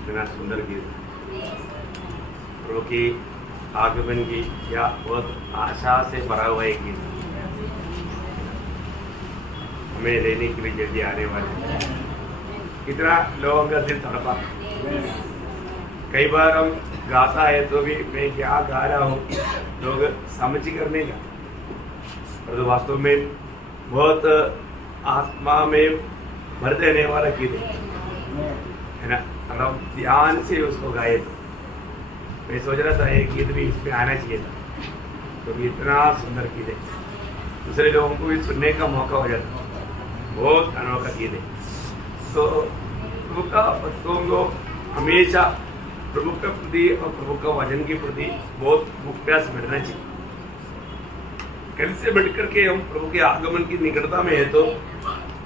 इतना सुंदर गीत, प्रभु की आगमन की या बहुत आशा से भरा हुआ एक गीत हमें लेने के लिए जल्दी आने वाले। कितना लोगों का दिल तड़पा। कई बार हम गाता है तो भी मैं क्या गा रहा हूँ लोग समझ कर नहीं गा, तो वास्तव में बहुत आत्मा में भर देने वाला गीत है ना। अगर हम ध्यान से उसको गाए तो मैं सोच रहा था एक गीत भी इसमें आना चाहिए था, तो इतना सुंदर गीत है, दूसरे लोगों को भी सुनने का मौका हो जाता, बहुत अनोखा गीत है। तो प्रभु का भक्तों को हमेशा प्रभु के प्रति और प्रभु का वचन के प्रति बहुत मुख्यास बढ़ना चाहिए। कल से बढ़ करके हम प्रभु के आगमन की निकटता में है तो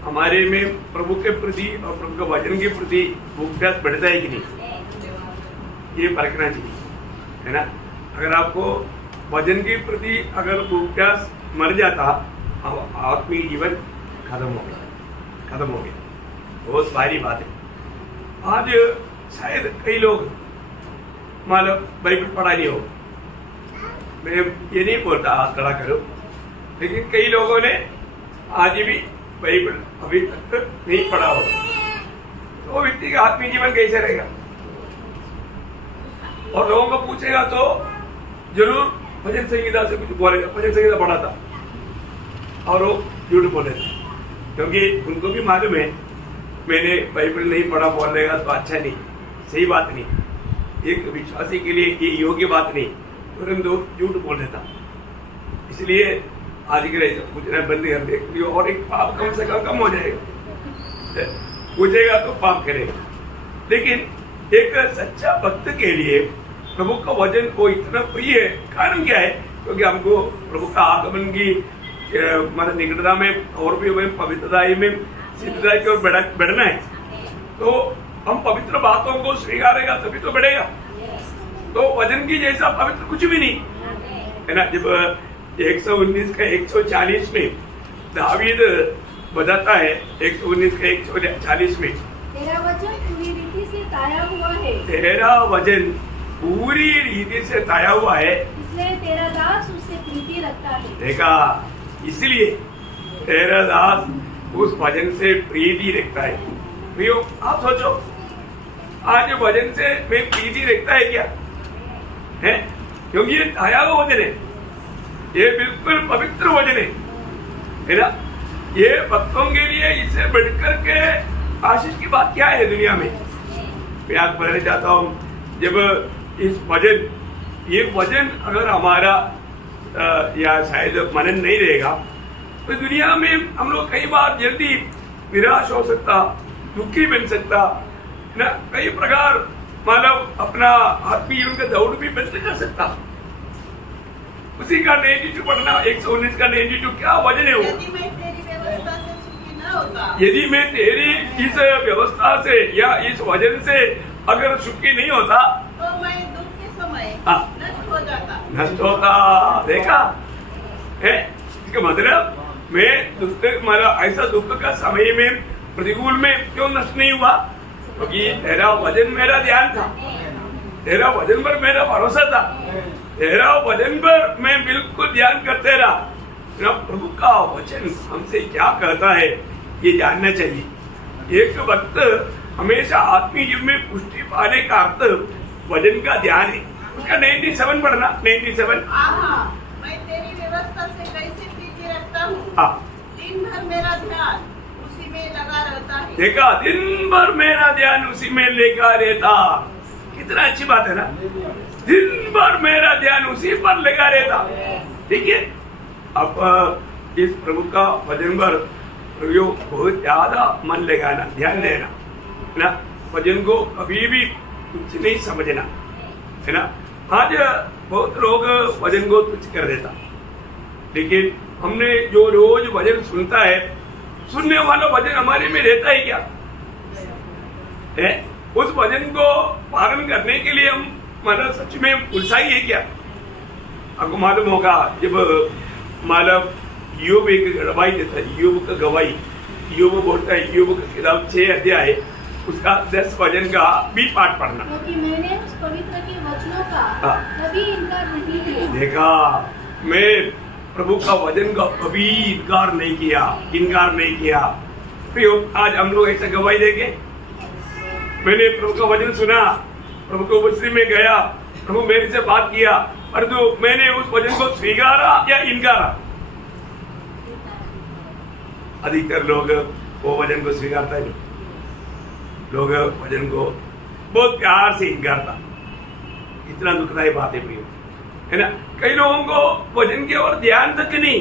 हमारे में प्रभु के प्रति और प्रभु के वचन के प्रति मुख्यास बढ़ता है कि नहीं, ये परखना चाहिए, है ना। अगर आपको वचन के प्रति अगर मुख्यास मर जाता, आत्मिक जीवन खत्म हो गया, बहुत सारी बात है। आज शायद कई लोग मतलब बाइबल पढ़ा नहीं हो, मैं ये नहीं बोलता हाथ खड़ा करो, लेकिन कई लोगों ने आज भी बाइबल अभी तक नहीं पढ़ा हो, तो वो व्यक्ति का आत्मिक जीवन कैसे रहेगा। और लोगों को पूछेगा तो जरूर भजन संगीता से कुछ बोलेगा, भजन संगीता पढ़ा था, और वो झूठ बोलेगा, क्योंकि उनको भी मालूम है मैंने बाइबल नहीं पढ़ा बोलेगा तो अच्छा नहीं, सही बात नहीं, एक विश्वासी के लिए ये योग्य बात नहीं, परंतु झूठ बोल देता। इसलिए आज के पूछना बंद कर दे और एक पाप कम से कम हो जाएगा, पूछेगा तो पाप करेगा। लेकिन एक सच्चा भक्त के लिए प्रभु का वचन को इतना प्रिय है, कारण क्या है, क्योंकि हमको प्रभु का आगमन की मतलब निकटता में और भी हमें पवित्रता में सिद्धता की ओर बढ़ना है, तो हम पवित्र बातों को स्वीकारेगा तभी तो बढ़ेगा। तो वचन की जैसा पवित्र कुछ भी नहीं है ना। जब 119 का 140 में दावीद बताता है, 119 का 140 में, तेरा वचन पूरी रीति से ताया हुआ है, तेरा वचन पूरी रीति से ताया हुआ है, इसलिए तेरा दास उससे प्रीति रखता है। देखा, इसलिए तेरा दास उस वचन से प्रीति रखता है। भैया आप सोचो, आज वचन से मैं प्रीति रखता है क्या है, क्योंकि ये ताया हुआ वचन है, ये बिल्कुल पवित्र वचन है ना। ये भक्तों के लिए इससे बढ़कर के आशीष की बात क्या है दुनिया में। मैं आपको बताना चाहता हूँ, जब इस वचन, ये वचन अगर हमारा या शायद मनन नहीं रहेगा तो दुनिया में हम लोग कई बार जल्दी निराश हो सकता, दुखी बन सकता ना, कई प्रकार मतलब अपना आत्मीय जीवन का दौड़ भी बंद कर सकता। उसी का 92 पढ़ना, 119 का 92 क्या वजन है वो, यदि मैं तेरी इस व्यवस्था से या इस वजन से अगर सुखी नहीं होता तो मैं दुख के समय नष्ट होता। देखा है, इसका मतलब मैं मतलब ऐसा दुख का समय में प्रतिकूल में क्यों नष्ट नहीं हुआ, क्योंकि तेरा वजन मेरा ध्यान था, तेरा वजन पर मेरा भरोसा था, तेरा वचन पर मैं बिल्कुल ध्यान करते रहा। प्रभु का वचन हमसे क्या कहता है ये जानना चाहिए। एक वक्त हमेशा आत्मीय जीवन में पुष्टि पाने का अर्थ वचन का ध्यान है। उसका 97 पढ़ना, 97। मैं तेरी व्यवस्था से कैसे प्रीति रखता हूँ, दिन भर मेरा ध्यान उसी में लगा रहता है। देखा, दिन भर मेरा ध्यान उसी में लगा रहता, कितना अच्छी बात है ना। दिन भर मेरा ध्यान उसी पर लगा रहता, ठीक है। अब इस प्रभु का वचन पर बहुत ज्यादा मन लगाना, ध्यान देना ना, वचन को कभी भी कुछ नहीं समझना, है ना। आज बहुत लोग वचन को तुच्छ कर देता, लेकिन हमने जो रोज वचन सुनता है, सुनने वाला वचन हमारे में रहता है क्या है, उस वचन को पालन करने के लिए हम मतलब सच में उत्साही है क्या। आपको मालूम होगा, जब मतलब यूब एक गवाही देता है, यूब का गवाही यूब बोलता है, यूब की किताब 6 अध्याय उसका 10 वचन का भी पाठ पढ़ना। क्योंकि मैंने उस पवित्र के वचनों का हाँ। कभी इनकार नहीं किया। देखा, मैं प्रभु का वचन का कभी इनकार नहीं किया। फिर आज हम लोग ऐसा गवाही देंगे, मैंने प्रभु का वचन सुना, प्रभु को उपस्थिति में गया, प्रभु मेरे से बात किया, परंतु मैंने उस वचन को स्वीकारा या इनकारा? अधिकतर लोग वो वचन को स्वीकारता नहीं, लोग वचन को बहुत प्यार से इनकारता। इतना दुखदायी बात है प्रियो, है ना। कई लोगों को वचन की ओर ध्यान तक नहीं,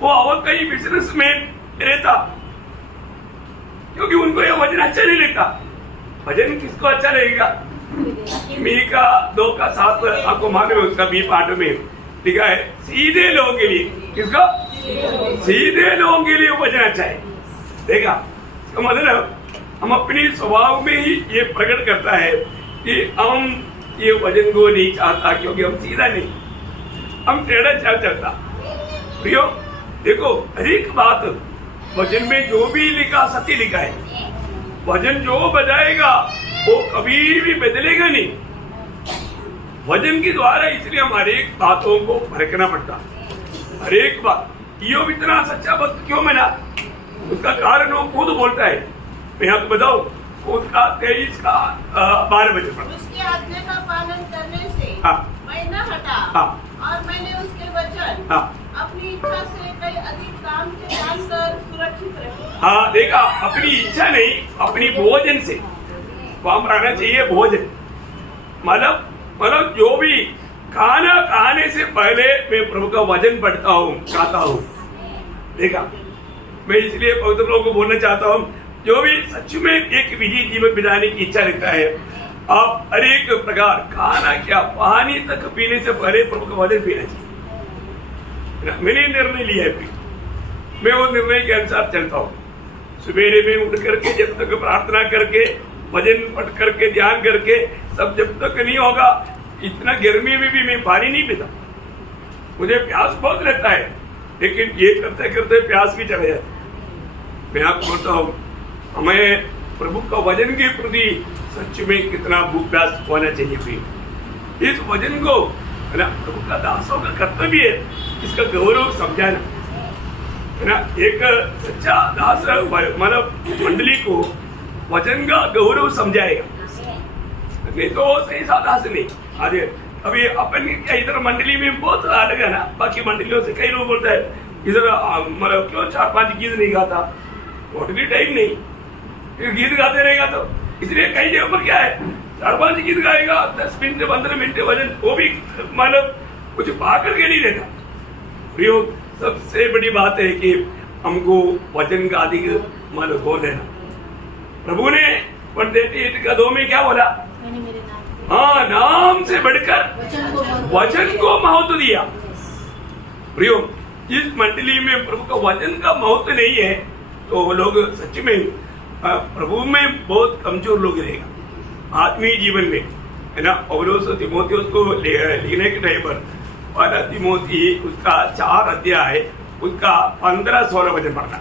वो और कई बिजनेस में रहता, क्योंकि उनको ये वचन अच्छा नहीं लगता। वचन किसको अच्छा लगेगा? मीका 2:7 आपको मालूम है, उसका बी पाठ में लिखा है, सीधे लोगों के लिए। किसको? सीधे लोगों के लिए वचन अच्छा है। देखा, इसका मतलब हम अपनी स्वभाव में ही ये प्रकट करता है कि हम ये वचन को नहीं चाहता, क्योंकि हम सीधा नहीं, हम टेढ़ा चलता। प्रियो देखो, हर एक बात वचन में जो भी लिखा सत्य लिखा है। वचन जो बजाएगा वो कभी भी बदलेगा नहीं। वचन के द्वारा इसलिए हम हर एक बातों को परखना पड़ता, हर एक बात। ईयोब इतना सच्चा भक्त क्यों बना? उसका कारण वो खुद बोलता है। मैं आपको बताऊं, उसका 23 का 12 बजे पढ़ा। उसकी आज्ञा का पालन करने से हाँ। मैं न हटा, हाँ। और मैंने उसके वचन हाँ। अपनी इच्छा से कई अधिक काम से जानकर सुरक्षित रखे। हाँ, देखा, अपनी इच्छा नहीं, अपनी भोजन से काम रहना चाहिए। भोजन मतलब जो भी खाना खाने से पहले मैं प्रभु का वचन पढ़ता हूँ, खाता हूँ। देखा, मैं इसलिए पवित्र लोगों को बोलना चाहता हूँ, जो भी सच में एक विधि जीवन बिताने की इच्छा रखता है, आप हर एक प्रकार खाना क्या पानी तक पीने से पहले प्रभु का वचन पीना चाहिए। मैंने निर्णय लिया है, मैं वो निर्णय के अनुसार चलता हूँ। सवेरे में उठ करके जब तक प्रार्थना करके, वचन पढ़ करके, ध्यान करके, सब जब तक नहीं होगा, इतना गर्मी में भी मैं पानी नहीं पीता। मुझे प्यास बहुत रहता है, लेकिन ये करते करते प्यास भी चले जाती। मैं आपको बोलता हूँ, हमें प्रभु का वचन के प्रति सच में कितना भूख प्यास होना चाहिए। भी इस वचन को, है ना, प्रभु का दासों का कर्तव्य है, इसका गौरव समझाना, है ना। एक सच्चा दास मतलब मंडली को वचन का गौरव समझाएगा, नहीं तो सही सा दास नहीं। आज अभी अपन क्या इधर मंडली में बहुत अलग है ना, बाकी मंडलियों से कई लोग बोलते हैं इधर मतलब क्यों 4-5 गीत नहीं गाता, टोटली टाइम नहीं, फिर गीत गाते रहेगा तो। इसलिए कई जगह पर क्या है, 4-5 गीत गाएगा, 10 मिनट 15 मिनट वजन, वो भी मतलब कुछ पा करके नहीं देता। प्रियो, सबसे बड़ी बात है कि हमको वचन का अधिक मतलब बोल देना। प्रभु ने 1:8 में क्या बोला? हाँ, नाम से बढ़कर वचन को महत्व दिया। प्रियो, जिस मंडली में प्रभु का वचन का महत्व नहीं है, तो वो लोग सच में प्रभु में बहुत कमजोर लोग रहेगा आत्मीय जीवन में, है ना। पौलुस तीमुथियुस को लिखने के टाइम पर पहला तीमुथी उसका 4 अध्याय उसका 15-16 वचन पढ़ना।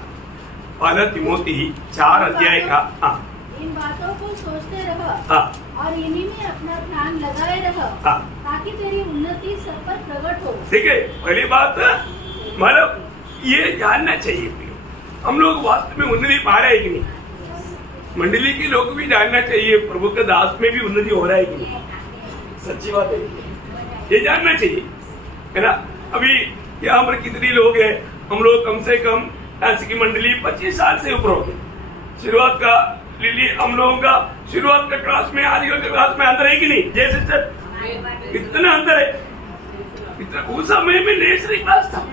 पहला तीमुथी 4 अध्याय का। हाँ, इन बातों को सोचते रहो, हाँ, और इन्हीं में अपना ध्यान लगाए रहो, हाँ, ताकि तेरी उन्नति सब पर प्रकट हो। ठीक है। पहली बात मतलब ये जानना चाहिए, हम लोग वास्तव में उन्नति पा रहे हैं कि नहीं। मंडली के लोग भी जानना चाहिए प्रभु के दास में भी उन्नति हो रहा है कि नहीं। सच्ची बात है, ये जानना चाहिए, है ना। अभी यहाँ पर कितने लोग हैं, हम लोग कम से कम ऐसी की मंडली 25 साल से ऊपर हो गए। शुरुआत का लिली हम लोगों का शुरुआत का क्लास में आजकल के क्लास में अंदर है कि नहीं? जैसे सर इतना अंदर है, इतना उस समय में नेचुरल क्लास था,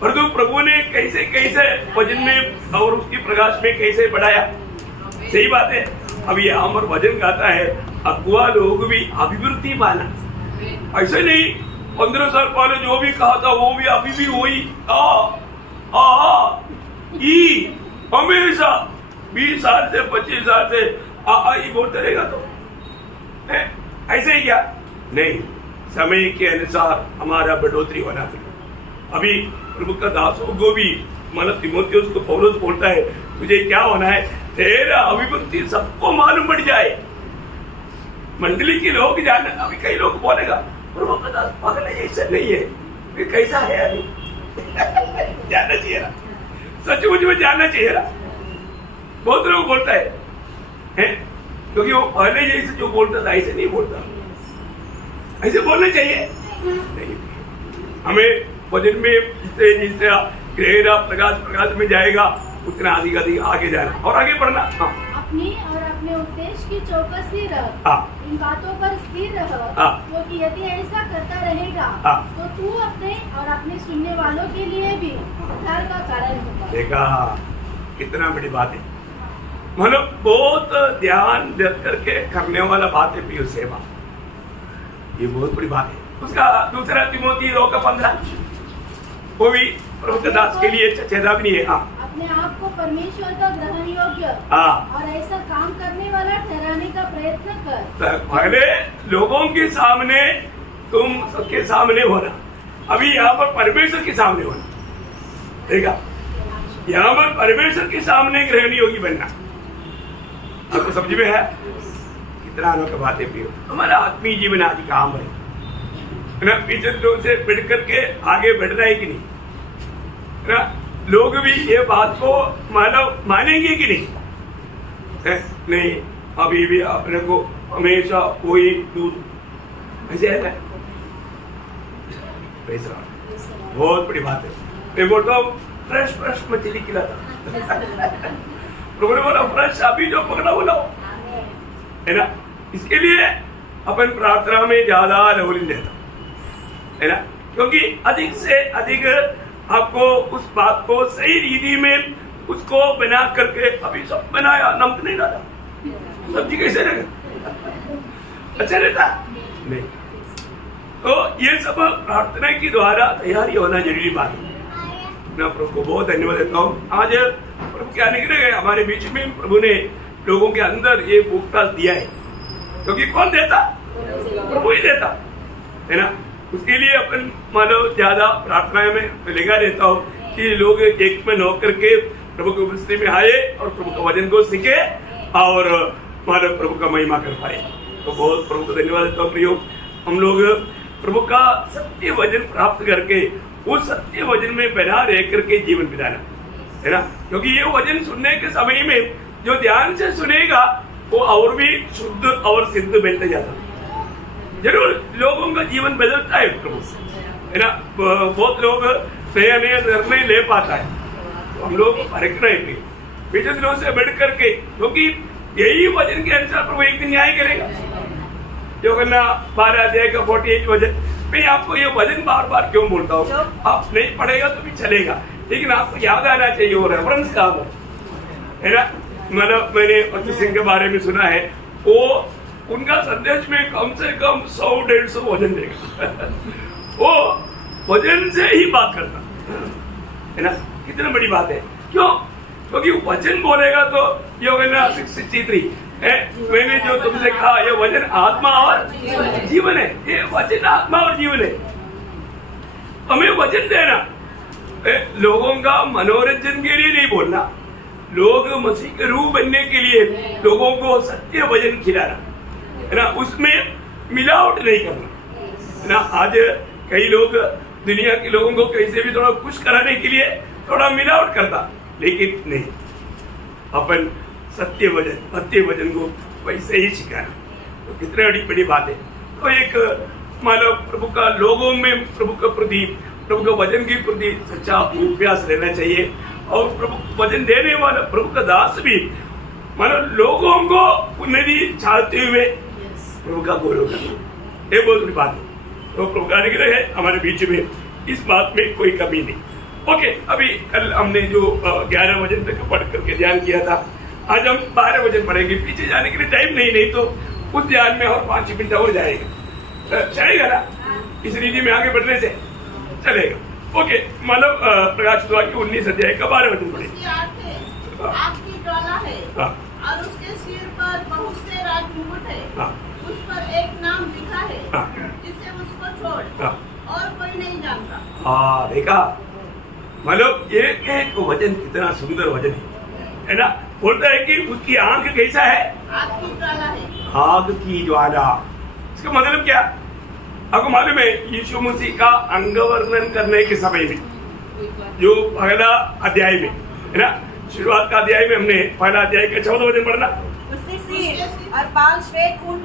परंतु प्रभु ने कैसे कैसे वचन में और उसकी प्रकाश में कैसे बढ़ाया। सही बात है। अभी यहाँ पर वचन गाता है, अगुआ लोग भी अभिवृद्धि पाना, ऐसे नहीं 15 साल पहले जो भी कहा था वो भी अभी भी वही हमेशा 20 साल से 25 साल से ही बोलते रहेगा तो ऐसे ही क्या? नहीं, समय के अनुसार हमारा बढ़ोतरी होना चाहिए। अभी प्रभु का दासों को भी मतलब तीमुथियुस को पौलुस बोलता है तुझे क्या होना है, तेरा अभिभक्ति सबको मालूम पड़ जाए, मंडली के लोग जाने। अभी कई लोग बोलेगा पागल है, ऐसा नहीं है, फिर कैसा है अभी जानना चाहिए ना, सचमुच में जानना चाहिए ना। बहुत लोग बोलता है क्योंकि वो पहले जैसे जो बोलता था ऐसे नहीं बोलता, ऐसे बोलना चाहिए नहीं। हमें वजन में जितने जितने गहरा प्रकाश में जाएगा उतना अधिक आगे जाना और आगे बढ़ना। अपनी और अपने उद्देश्य की चौकसी रख, इन बातों पर स्थिर रह, क्योंकि यदि ऐसा करता रहेगा तो तू अपने और अपने सुनने वालों के लिए भी उद्धार का कारण होगा। देखा कितना बड़ी बात है, मतलब बहुत ध्यान दे करके करने वाला बात है प्रिय सेवा, ये बहुत बड़ी बात है। उसका दूसरा तीमुथी 2:15 वो भी प्रभु दास के लिए चेतावनी है। अपने आप को परमेश्वर का ग्रहण योग्य और ऐसा काम करने वाला ठहराने का प्रयत्न कर। पहले लोगों के सामने, तुम सबके सामने होना, अभी यहाँ पर परमेश्वर के सामने होना। देखा, यहाँ पर परमेश्वर के सामने ग्रहण योगी बनना। आपको समझ में है कितना अनोखा बात है। हमारा आत्मीय जीवन आदि काम है ना, पीछे लोग से बढ़ करके आगे बढ़ रहा है कि नहीं ना। लोग भी ये बात को मानेंगे कि नहीं, नहीं अभी भी अपने को हमेशा कोई दूध ऐसे है ना, बहुत बड़ी बात है। मैं बोलता हूँ फ्रेश मछली खिलाता प्रभु ने बोला फ्रेश अभी जो पकड़ा बोला है ना। इसके लिए अपन प्रार्थना में ज्यादा लवलिन देता है ना, क्योंकि अधिक से अधिक आपको उस बात को सही रीति में उसको बना करके, अभी सब बनाया नमक नहीं डाला, सब्जी कैसे रहेगा, अच्छा रहता नहीं। तो ये सब प्रार्थना के द्वारा तैयारी होना जरूरी बात है। मैं प्रभु को बहुत धन्यवाद देता हूँ। आज प्रभु क्या निकले गए हमारे बीच में, प्रभु ने लोगों के अंदर ये भूखता दिया है, क्योंकि कौन देता, प्रभु ही देता है ना। उसके लिए अपन मानो ज्यादा प्रार्थना में लगा रहता हूँ कि लोग एक में होकर के प्रभु की उपस्थिति में आए और प्रभु का वचन को सीखे और मानो प्रभु का महिमा कर पाए। तो बहुत प्रभु को धन्यवाद देता हूँ प्रियो। हम लोग प्रभु का सत्य वचन प्राप्त करके उस सत्य वचन में बना रह करके जीवन बिताना है ना, क्योंकि ये वचन सुनने के समय में जो ध्यान से सुनेगा वो और भी शुद्ध और सिद्ध बनते जाता है। जरूर लोगों का जीवन बदलता है प्रभु है ना। बहुत लोग नया निर्णय ले पाता है, तो हम लोग फर्क नहीं पीछे दिनों से बढ़ करके, क्योंकि यही वचन के अनुसार प्रभु एक दिन न्याय करेगा। जो करना 12 अध्याय का 48 वचन, मैं आपको ये वचन बार बार क्यों बोलता हूँ, आप नहीं पढ़ेगा तो भी चलेगा, लेकिन आपको याद आना चाहिए वो रेफरेंस का है ना। मतलब मैंने अच्युत सिंह के बारे में सुना है, वो उनका संदेश में कम से कम 100-150 वचन देगा वो वचन से ही बात करता है ना। कितनी बड़ी बात है, क्यों, क्योंकि वचन बोलेगा तो ये होगा 663 है। मैंने जो तुमसे कहा ये वचन आत्मा और जीवन है, ये वचन आत्मा और जीवन है। हमें वचन देना, लोगों का मनोरंजन के लिए नहीं बोलना, लोग मसीह के रूप बनने के लिए लोगों को सत्य वचन खिलाना है ना, उसमें मिलावट नहीं करना है ना। आज कई लोग दुनिया के लोगों को कैसे भी थोड़ा खुश कराने के लिए थोड़ा मिलावट करता, लेकिन नहीं, अपन सत्य वचन को वैसे ही सिखाना, तो कितनी बड़ी बात है। तो एक मानो प्रभु का लोगों में प्रभु के प्रति, प्रभु के वचन के प्रति सच्चा अभ्यास रहना चाहिए, और प्रभु वचन देने वाला प्रभु का दास भी मानो लोगों को उन्नति चाहते हुए प्रभु का गौरव करना, ये बहुत बड़ी बात है। तो प्रभु का अनुग्रह है हमारे बीच में, इस बात में कोई कमी नहीं। ओके, अभी कल हमने जो 11 वचन तक पढ़ करके ध्यान किया था, आज हम 12 वचन पढ़ेंगे। पीछे जाने के लिए टाइम नहीं तो उस ध्यान में और 5 मिनट और जाएगा, चलेगा ना, इस रीति में आगे बढ़ने से चलेगा। ओके, मानव प्रकाश द्वार की 19 अध्याय का 12 वचन पढ़ेंगे। आपकी ज्वाला है और उसके सिर पर बहुत से राजमुकुट है, उस पर एक नाम लिखा है जिसे उसको छोड़ और कोई नहीं जानता। देखा, मतलब एक एक वचन कितना सुंदर वचन है ना। बोलता है कि उसकी आंख कैसा है, आग की ज्वाला है। आग की ज्वाला। इसका मतलब क्या? आपको मालूम है यीशु मसीह का अंग वर्णन करने के समय में जो पहला अध्याय में है ना, शुरुआत का अध्याय में हमने पहला अध्याय का 14 वचन पढ़ना। उसके सिर और बाल श्वेत ऊन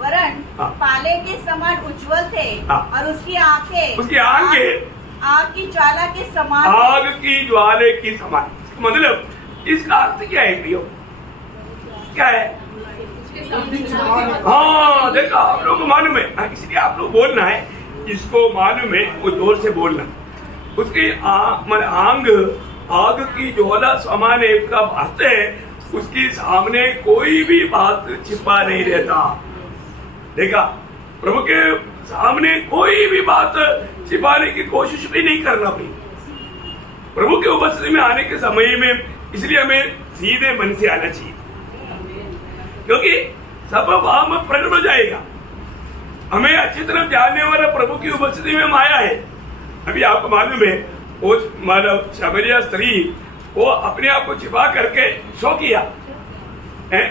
वरण पाले के समान उज्जवल थे और उसकी आंखें आग की ज्वाला के समान, आग की ज्वाले की समान। मतलब इसका अर्थ क्या है प्रियो? क्या है? हाँ देखा, आप लोग को मालूम है, इसलिए आप लोग बोलना है, इसको मालूम है वो जोर से बोलना। उसकी आंग आग की ज्वाला समान है, उसका बात है, उसके सामने कोई भी बात छिपा नहीं रहता। देखा, प्रभु के सामने कोई भी बात छिपाने की कोशिश भी नहीं करना भाई। प्रभु के उपस्थिति में आने के समय में इसलिए हमें सीधे मन से आना चाहिए, क्योंकि सब वहां में प्रकट हो जाएगा। हमें अच्छी तरह जानने वाला प्रभु की उपस्थिति में हम आया है। अभी आपको मालूम है वो मानव शमरिया स्त्री वो अपने आप को छिपा करके शो किया है।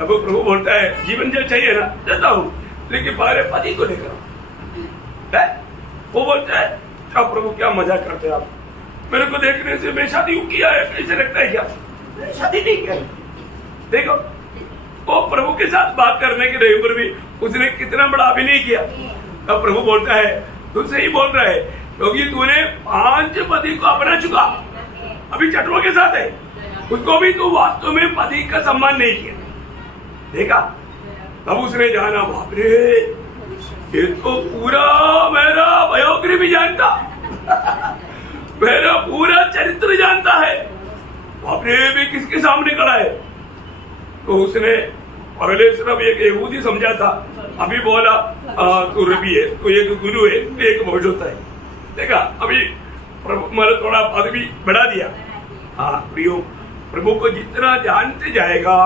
अब प्रभु बोलता है जीवन जल चाहिए ना, देता हूँ, लेकिन बारे पति को लेकर वो बोलता है क्या प्रभु क्या मजा करते हैं आप, मेरे को देखने से मैं शादी किया है कैसे लगता है क्या? शादी नहीं किया। देखो वो प्रभु के साथ बात करने के रहे पर भी उसने कितना बड़ा अभिनय किया। अब प्रभु बोलता है तू सही बोल रहा है, क्योंकि तूने 5 पति को अपना चुका, अभी चटुओं के साथ है, उसको भी तू वास्तव में पति का सम्मान नहीं किया। देखा, तब उसने जाना बाप रे ये तो पूरा मेरा बायोग्राफी भी जानता मेरा पूरा चरित्र जानता है, बाप रे मैं किसके सामने खड़ा है। तो उसने पहले सिर्फ एक यहूदी समझा था, अभी बोला तू रबी है, तू एक गुरु है, तू एक मौजूदा है। देखा, अभी मतलब थोड़ा पद भी बढ़ा दिया। हाँ प्रियो, प्रभु को जितना जानते जाएगा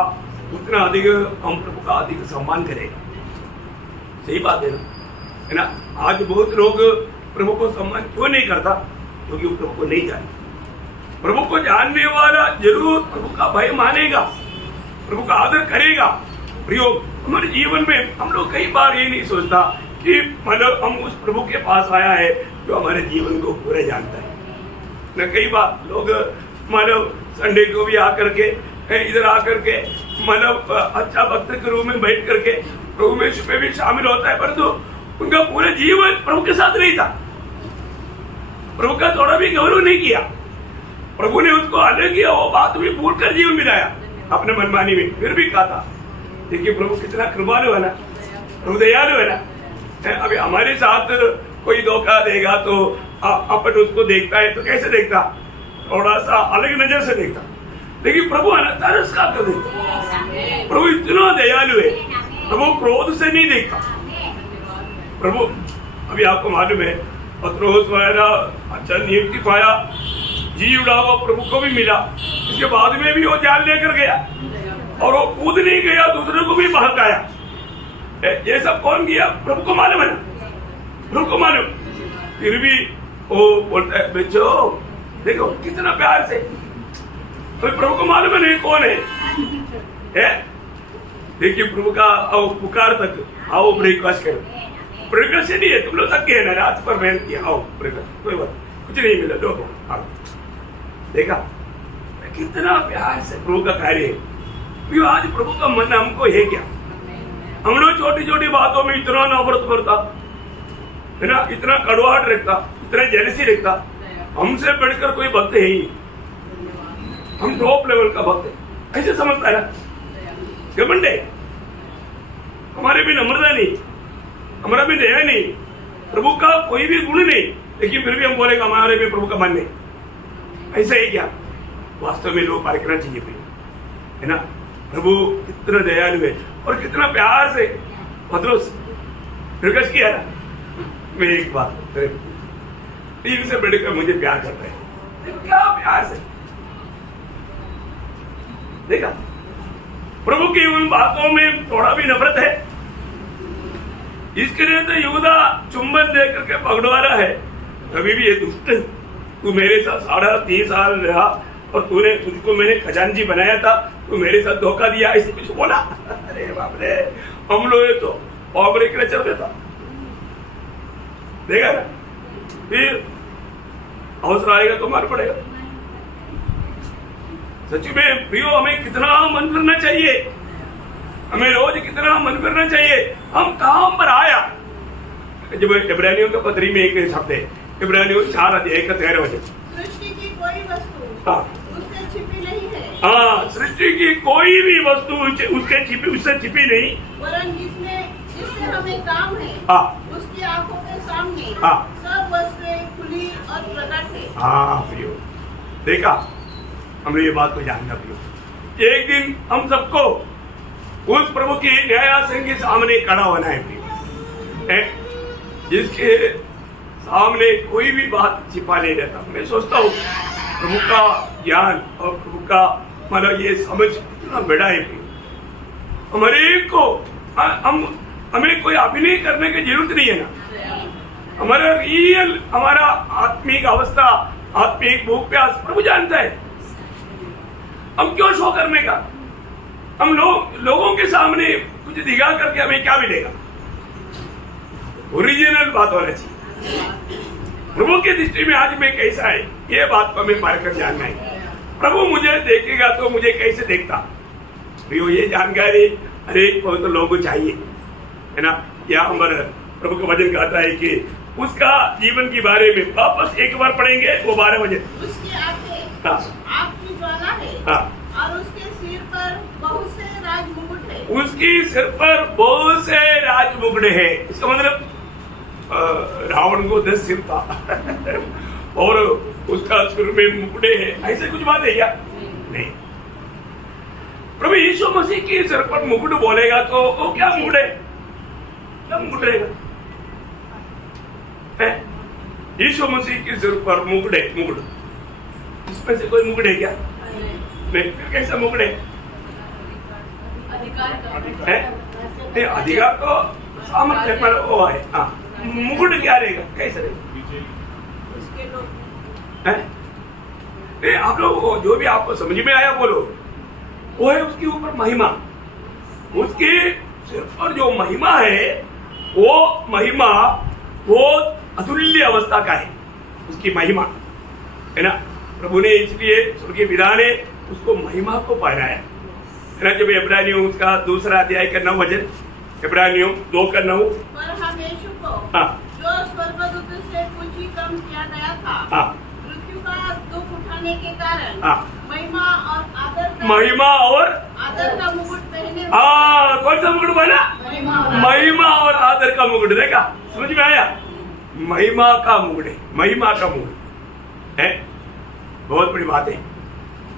उतना अधिक हम प्रभु का अधिक सम्मान करेगा। सही बात है ना। आज बहुत लोग प्रभु को सम्मान क्यों नहीं करता? क्योंकि वो प्रभु को नहीं जानते। प्रभु को जानने वाला जरूर प्रभु का भय मानेगा, प्रभु का आदर करेगा। प्रियो, हमारे जीवन में हम लोग कई बार ये नहीं सोचता कि मतलब हम उस प्रभु के पास आया है जो हमारे जीवन को पूरा जानता है न। कई बार लोग मतलब संडे को भी आकर के इधर आकर के मतलब अच्छा भक्त के रूप में बैठ करके प्रभु में छुपे भी शामिल होता है, परंतु उनका पूरा जीवन प्रभु के साथ नहीं था। प्रभु का थोड़ा भी गौरव नहीं किया, प्रभु ने उसको अलग किया, वो बात भी भूल कर जीवन बिताया अपने मनमानी में, फिर भी कहा था। देखिए प्रभु कितना कृपालु है ना, प्रभु दयालु है ना। अभी हमारे साथ कोई धोखा देगा तो अपन उसको देखता है तो कैसे देखता? थोड़ा सा अलग नजर से देखता। लेकिन प्रभु तरस का कर देता। प्रभु इतना दयालु है, प्रभु क्रोध से नहीं देखता। प्रभु अभी आपको मालूम है पत्रोस अच्छा नियुक्ति पाया, जी उड़ा हुआ प्रभु को भी मिला। इसके बाद में भी वो जान लेकर गया और वो कूद नहीं गया, दूसरे को भी बहकाया। ये सब कौन किया? प्रभु को मालूम है ना, प्रभु को मालूम। फिर भी वो बोलता है बच्चों देखो कितना प्यार से, तो प्रभु को मालूम है नहीं कौन है। देखिए प्रभु का आओ पुकार तक आओ ब्रेकफास्ट करो, ब्रेकफास्ट नहीं है, तुम लोग थक गए ना, रात पर मेहनत किया, आओ ब्रेकफास्ट, कोई बात कुछ नहीं मिला, दो आओ। देखा कितना प्यार से प्रभु का कार्य है। आज प्रभु का मन हमको है क्या? हम लोग छोटी छोटी बातों में इतना नफरत करता है ना, इतना कड़वाहट रखता, इतना जेलसी रखता। हमसे बढ़कर कोई भक्त है ही नहीं, हम टॉप लेवल का भक्त है, ऐसे समझता है ना। घमंड है, हमारे भी नम्रता नहीं, हमारा भी दया नहीं, प्रभु का कोई भी गुण नहीं, लेकिन फिर भी हम बोलेगा हमारे भी प्रभु का मन नहीं। ऐसा ही क्या? वास्तव में लोग पार करना चाहिए है ना। प्रभु कितना दयालु है और कितना प्यार से पत्रोस प्रकट किया ना। मैं एक बात इनसे बढ़कर मुझे प्यार करता है, क्या प्यार से देखा। प्रभु की उन बातों में थोड़ा भी नफरत है, इसके लिए तो यहूदा चुंबन देकर के पकड़वा रहा है। कभी भी ये दुष्ट तू मेरे साथ 3.5 साल रहा और तुझको मैंने खजानची बनाया था, तू मेरे साथ धोखा दिया, ऐसे कुछ बोला। अरे बाप रे, हम लोग तो ऑपरेट कर चल देता, देखा ना, फिर अवसर आएगा तो मार पड़ेगा। सच में प्रियो, हमें कितना मन फिरना चाहिए, हमें रोज कितना मन फिरना चाहिए। हम कहां पर आया, जब इब्रानियों के पत्री में एक शब्द है, इब्रानियों 4:13 वचन, सृष्टि की कोई वस्तु उससे छिपी नहीं है। हाँ, सृष्टि की कोई भी वस्तु उससे छिपी नहीं, वरन जिससे हमें काम है, उसकी आंखों के सामने सब वस्तुएं खुली और प्रकट है। हाँ प्रियो, देखा, हमें ये बात को जानना प्रियो, एक दिन हम सबको उस प्रभु के न्यायासन के सामने खड़ा होना है प्रियो, जिसके सामने कोई भी बात छिपा नहीं रहता। मैं सोचता हूँ प्रभु का ज्ञान और प्रभु का मतलब ये समझ कितना बड़ा है प्रियो। हमारे को हमें कोई अभिनय करने की जरूरत नहीं है ना, हमारा रियल, हमारा आत्मिक अवस्था, आत्मिक भूख प्यास प्रभु जानता है। हम क्यों शो करने का, हम लोगों के सामने कुछ दिखा करके हमें क्या मिलेगा। ओरिजिनल बात होना चाहिए, प्रभु की दृष्टि में आज मैं कैसा है, ये बात को हमें पार कर जानना है। प्रभु मुझे देखेगा तो मुझे कैसे देखता, प्रियो ये जानकारी हर एक को तो लोगों को चाहिए, है ना। या हमारे प्रभु का वचन कहता है कि उसका जीवन के बारे में वापस एक बार पढ़ेंगे, वो 12 वचन। उसकी आंखें आग की ज्वाला है, और उसके सिर पर बहुत से राजमुकुट है। उसकी सिर पर बहुत से राजमुकुट है, इसका मतलब रावण को 10 सिर था और उसका सिर में मुकुटे है, ऐसे कुछ बात है क्या? नहीं। प्रभु यीशु मसीह के सिर पर मुकुट बोलेगा तो वो क्या मुकुट है, क्या मुकुट रहेगा? यीशु मसीह के सिर पर मुकुट है, मुकुट, इसमें से कोई मुकुट है क्या? नहीं, कैसा मुकुट है? अधिकार तो सामर्थ्य पर वो है, मुकुट क्या रहेगा, कैसे रहेगा? आप लोग जो भी आपको समझ में आया बोलो, वो है उसके ऊपर महिमा, उसके सिर पर जो महिमा है, वो महिमा वो अतुल्य अवस्था का है, उसकी महिमा है ना। प्रभु ने इसलिए स्वर्गीय पिता ने उसको महिमा को पहनाया है ना। जब इब्रानियों उसका 2 अध्याय का 9 वचन, इब्रानियों 2:9, पर हम यीशु को जो स्वर्गदूत से कुछ ही कम किया गया था, मृत्यु का दुख उठाने के कारण महिमा और आदर का मुकुट पहने। कौन सा मुकुट बना? महिमा और आदर का मुकुट। देखा, समझ में आया? महिमा का मुकुट है, महिमा का मुकुट है, बहुत बड़ी बात है।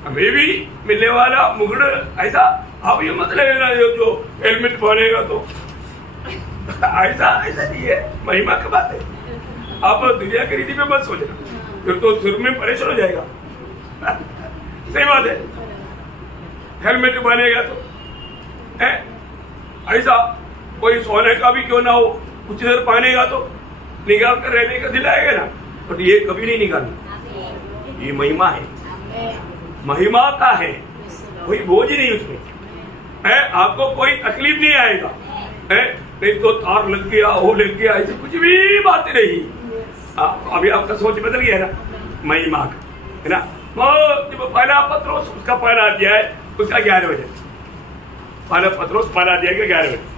हमें भी मिलने वाला मुकुट ऐसा, आप ये मत लेना जो हेलमेट पहनेगा तो ऐसा नहीं है, महिमा की बात है। आप दुनिया की रीति में मत सोचना, फिर तो सिर में परेशान हो जाएगा। सही बात है, हेलमेट पहनेगा तो ऐसा कोई सोने का भी क्यों ना हो, कुछ देर पहनेगा तो निकाल कर रहने का दिलाएगा ना, तो ये कभी नहीं निकालना। ये महिमा है, महिमा का है, कोई बोझ नहीं उसमें है, आपको कोई तकलीफ नहीं आएगा है, नहीं तो तार लग गया, वो लग गया, ऐसी कुछ भी बात नहीं। अभी आपका सोच बदल गया ना, महिमा का है ना। जब पहला पत्रोस उसका पहला अध्याय उसका 11 वचन, पहला पत्रोस पहला अध्याय का 11 वचन,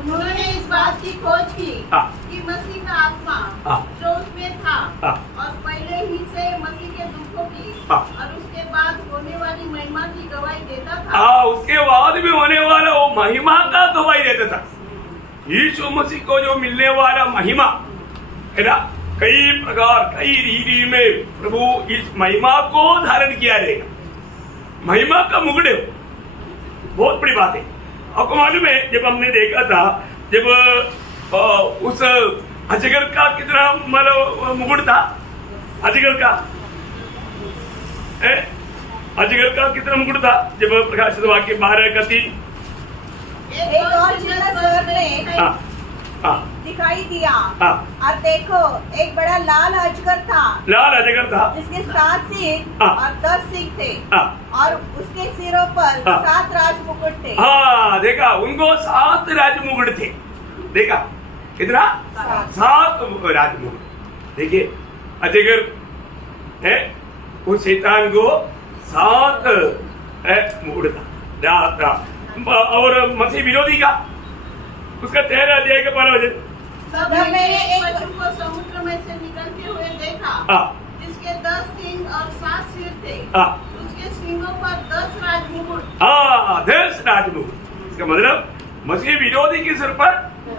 उन्होंने इस बात की खोज की कि मसीह का आत्मा जो उसमें था और पहले ही से मसीह के दुखों की और उसके बाद होने वाली महिमा की गवाही देता था। उसके बाद भी होने वाला वो महिमा का गवाही देता था। यीशु मसीह को जो मिलने वाला महिमा है ना, कई प्रकार कई रीति में प्रभु इस महिमा को धारण किया रहेगा। महिमा का मुकुट है, बहुत बड़ी बात है। आपको मालूम है, जब हमने देखा था, जब उस अजगर का कितना मतलब मुकुट था, अजगर का कितना मुकुट था, जब प्रकाशित वाक्य 12:3, एक और चिन्ह स्वर्ग ने दिखाई दिया। हाँ। और देखो एक बड़ा लाल अजगर था। लाल अजगर था। जिसके 7 सिर हाँ। और 10 सींग थे। हाँ। और उसके सिरों पर हाँ। 7 राजमुकुट थे। हाँ, देखा, उनको 7 राजमुकुट थे। देखा कितना? 7 राजमुकुट। देखिए अजगर है, उस शैतान को 7 मुकुट था। और मसीह विरोधी का उसका 13 अध्याय का 12 वचन। तब मैंने एक पशु को समुद्र में से निकलते हुए देखा, जिसके 10 सींग और 7 सिर थे। उसके सींगों पर 10 राजमुकुट। 10 राजमुकुट। इसका मतलब मसीह विरोधी के सिर पर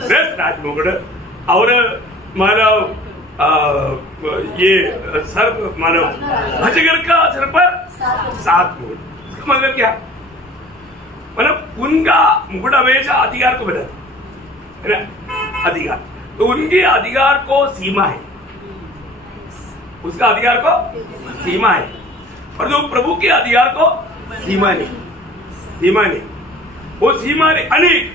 10 राजमुकुट। और मानव ये सर्प मानव अजगर का सिर पर 7 मुकुट। इसका मतलब क्या? मतलब उनका मुकुट हमेशा अधिकार को बताता है ना, अधिकार। तो उनके अधिकार को सीमा है, उसका अधिकार को सीमा है, और जो प्रभु के अधिकार को सीमा नहीं, सीमा नहीं, वो सीमा नहीं, अनेक,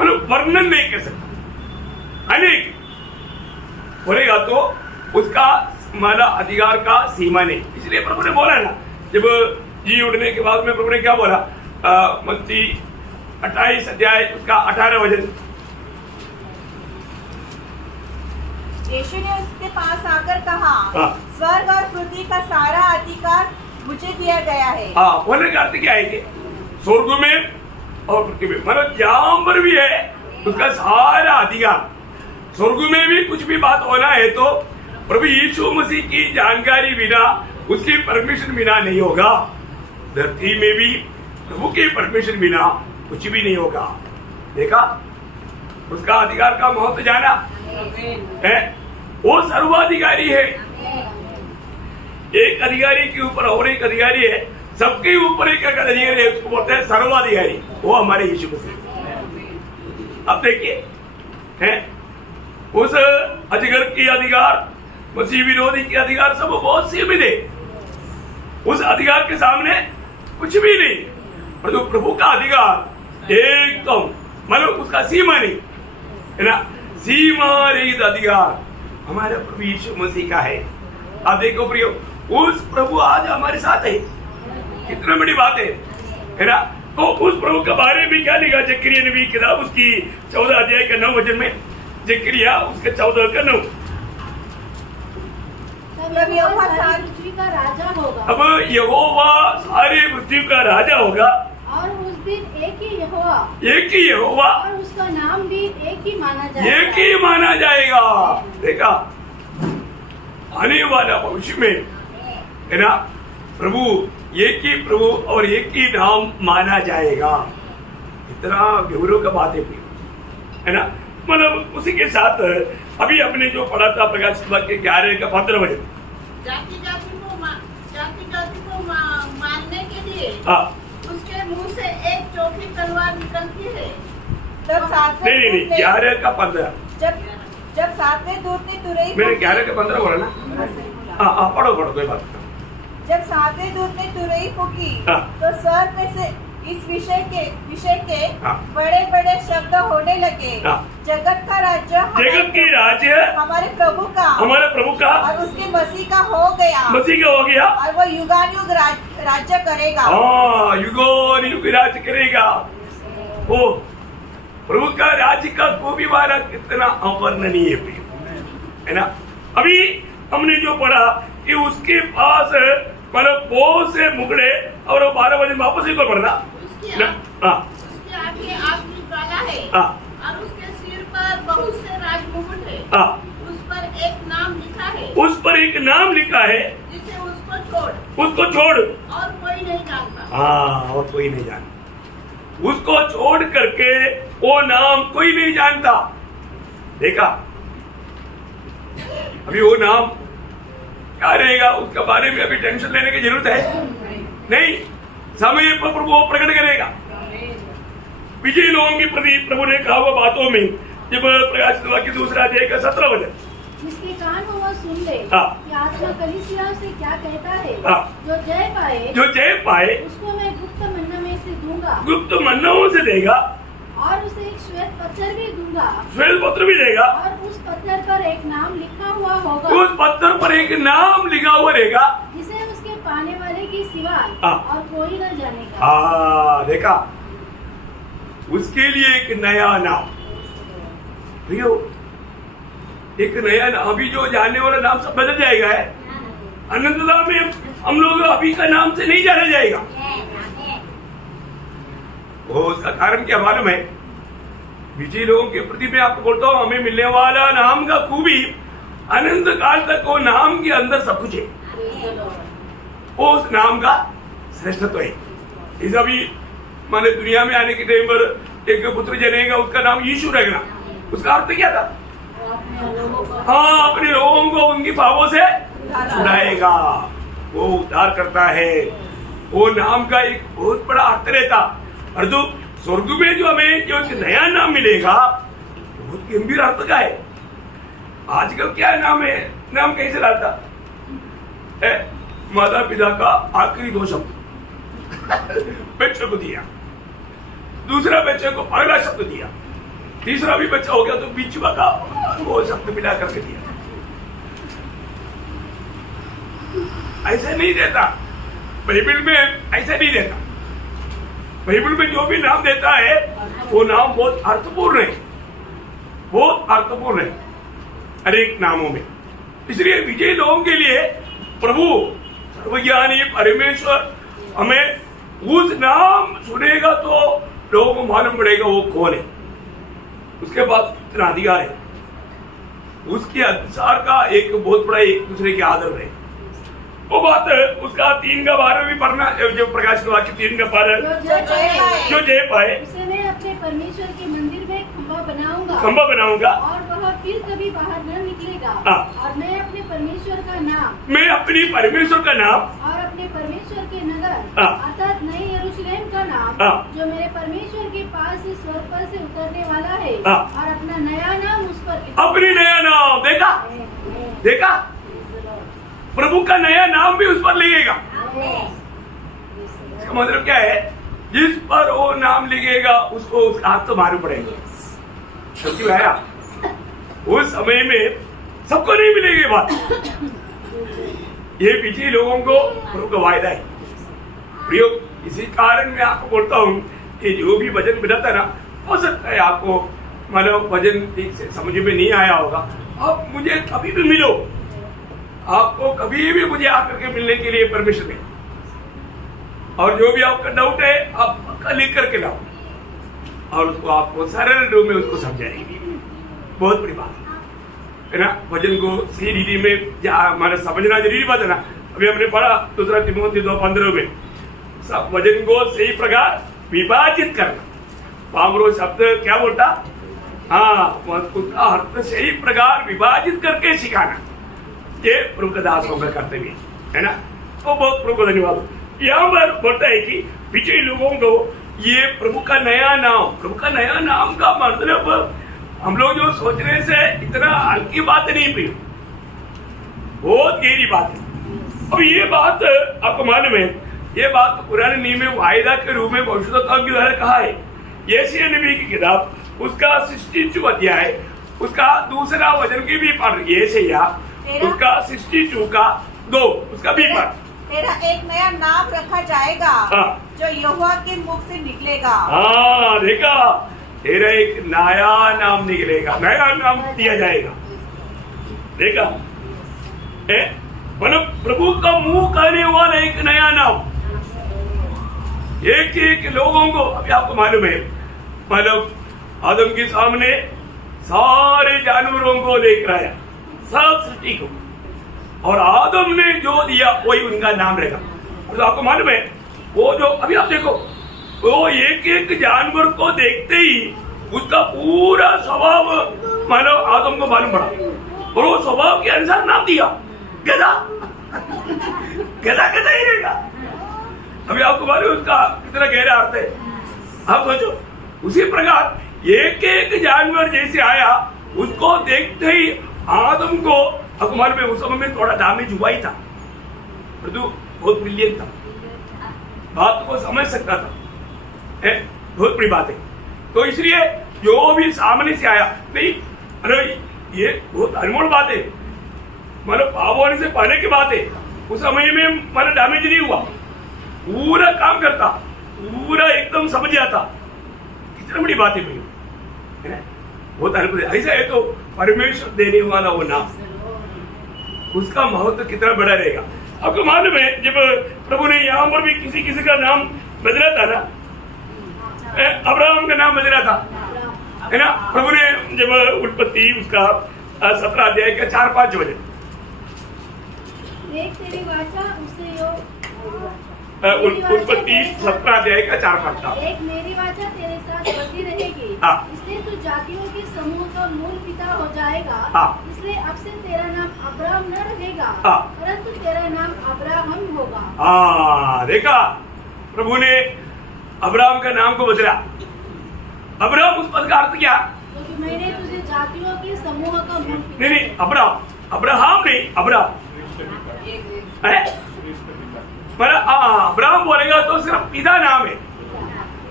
मतलब वर्णन नहीं कर सकता। अनेक बोलेगा तो उसका हमारा अधिकार का सीमा नहीं। इसलिए प्रभु ने बोला ना, जब जी उठने के बाद में प्रभु ने क्या बोला? मत्ती 28 अध्याय उसका 18 वचन। यीशु ने उसके पास आकर कहा, स्वर्ग और पृथ्वी का सारा अधिकार मुझे दिया गया है। बोलने का अर्थ क्या है कि स्वर्ग में और पृथ्वी में, मतलब जहां पर भी है उसका सारा अधिकार। स्वर्ग में भी कुछ भी बात होना है तो प्रभु यीशु मसीह की जानकारी बिना, उसकी परमिशन बिना नहीं होगा। धरती में भी प्रभु के परमिशन बिना कुछ भी नहीं होगा। देखा, उसका अधिकार का महत्व जाना है। वो सर्वाधिकारी है। एक अधिकारी के ऊपर और एक अधिकारी है, सबके ऊपर एक अधिकारी है, उसको बोलते हैं सर्वाधिकारी। वो हमारे यीशु मसीह। अब देखिए है, उस अजगर की अधिकार, मसीह विरोधी के अधिकार सब बहुत सीमित है। उस अधिकार के सामने कुछ भी नहीं। और जो प्रभु का अधिकार एकदम, मतलब उसका सीमा नहीं है ना, सीमा रहित अधिकार हमारे प्रभु यीशु मसीह का है। आप देखो प्रियो, उस प्रभु आज हमारे साथ है। कितना बड़ी बात है ना। तो उस प्रभु के बारे में क्या लिखा जकरिया नबी की किताब उसकी 14 अध्याय का 9 वचन में? जकरिया उसके 14 का 9। तब यहोवा सारी पृथ्वी का राजा होगा। अब यहोवा सारे पृथ्वी का राजा होगा। और उस दिन एक ही यहोवा, एक ही यहोवा, और उसका नाम भी एक ही माना जाएगा। एक ही माना जाएगा। देखा, आने वाला भविष्य में है ना, प्रभु एक ही प्रभु और एक ही नाम माना जाएगा। इतना गौरव का बात है ना। मतलब उसी के साथ अभी अपने जो पढ़ा था प्रकाश के 11 का 15 वचन, जाति जाति को मारने के लिए उसके मुंह से एक चौकी तलवार निकलती है। तब सातवें नहीं 11 का 15। जब सातवें दूत ने तुरई, मैंने 11 का 15 बोला ना। पढ़ो कोई बात। जब सातवें दूत ने तुरई फूकी तो स्वर्ग में से इस विषय के बड़े बड़े शब्द होने लगे। जगत का राज्य, जगत की राज्य हमारे प्रभु का और उसके मसीह का हो गया। और वो युगानुयुग राज्य करेगा। युगानुयुग राज्य करेगा। वो प्रभु का राज्य का कोई वाला कितना अवर्णनीय है ना। अभी हमने जो पढ़ा कि उसके पास मतलब बहुत से मुकड़े, और 12 बजे वापस ही तो पढ़ना। उसके आगे आग ज्वाला है और उसके सिर पर बहुत से राजमुकुट है। उस पर एक नाम लिखा है, जिसे उसको छोड़ और कोई नहीं जानता। और कोई नहीं जानता। उसको छोड़ करके वो नाम कोई नहीं जानता। देखा, अभी वो नाम क्या रहेगा उसके बारे में अभी टेंशन लेने की जरूरत है नहीं। समय पर प्रभु वो प्रकट करेगा। विजय लोगों के प्रति प्रभु ने कहा हुआ बातों में, जब प्रकाश की 2 अध्याय का 17 वचन, जिसके कान हो वह सुन ले कि आत्मा कलीसियाओं से क्या कहता है। जो जय पाए उसको मैं गुप्त मन्ना में से दूंगा। गुप्त मन्नाओं से देगा। और उसे एक श्वेत पत्थर भी दूंगा। श्वेत पत्र भी देगा। और उस पत्थर पर एक नाम लिखा हुआ होगा। उस पत्थर पर एक नाम लिखा हुआ रहेगा, जिसे उसके पाने वाले की सिवाय हाँ। और कोई न जानेगा। देखा, उसके लिए एक नया नाम, भैया एक नया नाम, अभी जो जानने वाला नाम सब बदल जाएगा है। अनंतता में हम लोग अभी का नाम से नहीं जाना जाएगा। वो उसका कारण क्या मालूम है? विजयी लोगों के प्रति मैं आपको बोलता हूँ, हमें मिलने वाला नाम का खूबी अनंत काल तक वो नाम के अंदर सब कुछ है। वो उस नाम का श्रेष्ठत्व है। इस अभी माने दुनिया में आने के टाइम पर एक पुत्र जनेगा, उसका नाम यीशु रखना, उसका अर्थ क्या था? हाँ, अपने लोगों को उनकी पापों से छुड़ाएगा, वो उद्धार करता है। वो नाम का एक बहुत बड़ा अर्थ रहता। और जो स्वर्ग में जो हमें जो नया नाम मिलेगा, बहुत गंभीर अर्थ का है। आजकल क्या नाम है? नाम कैसे डालता? माता पिता का आखिरी 2 शब्द बच्चे को दिया, दूसरा बच्चे को अगला शब्द दिया, तीसरा भी बच्चा हो गया तो बीच का वो शब्द मिला करके दिया। ऐसा नहीं देता बाइबल में, ऐसा नहीं देता। बाइबल में जो भी नाम देता है वो नाम बहुत अर्थपूर्ण है, बहुत अर्थपूर्ण है अनेक नामों में। इसलिए विजयी लोगों के लिए प्रभु सर्वज्ञानी परमेश्वर हमें उस नाम सुनेगा तो लोगों को मालूम पड़ेगा वो कौन है, उसके पास कितना अधिकार है, उसके अनुसार का एक बहुत बड़ा एक दूसरे के आदर है। वो बात उसका 3:12 भी पढ़ना, जो प्रकाश का वाक्य 3:12, जो जय पाए उसे मैं अपने परमेश्वर के मंदिर में खंभा बनाऊंगा और वह फिर कभी बाहर न निकलेगा। और मैं अपने परमेश्वर का नाम, मैं अपनी परमेश्वर का नाम और अपने परमेश्वर के नगर अर्थात नए यरूशलेम का नाम, जो मेरे परमेश्वर के पास से स्वर्ग पर से उतरने वाला है, और अपना नया नाम उस पर, अपनी नया नाम, देखा देखा, प्रभु का नया नाम भी उस पर लिखेगा। इसका मतलब क्या है? जिस पर वो नाम लिखेगा उसको उसका हाथ तो मालूम पड़ेगा। सच्ची है, उस समय में सबको नहीं मिलेगी बात। ये पीछे लोगों को प्रभु का वायदा है। प्रियो, इसी कारण मैं आपको बोलता हूँ कि जो भी वचन मिलता है ना, हो सकता है आपको मतलब वचन ठीक से समझ में नहीं आया होगा, आप मुझे कभी भी मिलो, आपको कभी भी मुझे आकर के मिलने के लिए परमिशन है। और जो भी आपका डाउट है आप पक्का लिख करके लाओ, और उसको आपको सरल रूप में उसको समझाएंगे। बहुत बड़ी बात है ना, वचन को सही रीति में हमारा समझना जरूरी बात है ना। अभी हमने पढ़ा 2 तिमोथी 2:15 में, सब वचन को सही प्रकार विभाजित करना। पामरो शब्द क्या बोलता? हाँ, उसका अर्थ सही प्रकार विभाजित करके सिखाना, ये प्रभु का दासों का कर्तव्य है ना। तो बहुत प्रभु का धन्यवाद। यहाँ पर बोलता है कि विजयी लोगों को ये प्रभु का नया नाम, प्रभु का नया नाम का मतलब हम लोग जो सोचने से इतना हल्की बात नहीं पी, बहुत गहरी बात है। अब ये बात आपको मालूम है, ये बात पुराने नियम में वायदा के रूप में भविष्यवक्ताओं के द्वारा कहा है। यशायाह नबी की किताब उसका 62 अध्याय उसका 2 वचन की भी पढ़, यशायाह उसका 62 का 2 उसका भी पढ़। तेरा एक नया नाम रखा जाएगा जो यहोवा के मुख से निकलेगा। हाँ, देखा, तेरा एक नया नाम निकलेगा, नया नाम दिया जाएगा। देखा, मतलब प्रभु का मुंह कहने वाला एक नया नाम, एक एक लोगों को। अभी आपको मालूम है, मतलब आदम के सामने सारे जानवरों को लेकर आया, सब सृष्टि को, और आदम ने जो दिया वही उनका नाम रहेगा। तो आपको मालूम है, वो जो अभी आप देखो, वो एक एक जानवर को देखते ही उसका पूरा स्वभाव मानो आदम को मालूम पड़ा, और वो स्वभाव के अनुसार नाम दिया, गधा। गधा गधा ही रहेगा। अभी आपको मालूम उसका कितना गहरा अर्थ है, आप सोचो। उसी प्रकार एक एक जानवर जैसे आया, उसको देखते ही आदम को, आपको मालूम है उस समय में थोड़ा डैमेज हुआ ही था, परंतु बहुत ब्रिलियंट था, बात को समझ सकता था। बहुत बड़ी बात है। तो इसलिए जो भी सामने से आया नहीं, अरे ये बहुत अनमोल बात है, मतलब पाप होने से पहले की बात है, उस समय में मतलब डैमेज नहीं हुआ, पूरा काम करता, पूरा एकदम समझ जाता, कितनी बड़ी बात है भाई, है ना? बहुत अद्भुत है। ऐसा है तो परमेश्वर देने वाला वो नाम, उसका महत्व कितना बड़ा रहेगा। आपको मालूम है जब प्रभु ने यहाँ पर भी किसी किसी का नाम बदला था ना, अब्राहम का नाम बदला था, है ना? प्रभु ने जब उत्पत्ति उसका 17 अध्याय का 4-5 वजन, तेरी वाचा उससे उत्पत्ति 17 अध्याय का 4-5 था। एक मेरी वाचा तेरे साथ बनी रहेगी, इसलिए तू जातियों के समूह का मूल पिता हो जाएगा, इसलिए अब से तेरा नाम अब्राहम न रहेगा, परंतु तेरा नाम अब्राहम होगा। देखा, प्रभु ने अब्राहम का नाम को बदला। अब्राहम उस पद का अर्थ क्या? तो मैंने तुझे जातियों के समूह का मूल पिता। नहीं, अब्राहम नहीं, अब्राहम है, मतलब अब्राहम बोलेगा तो सिर्फ पिता नाम है,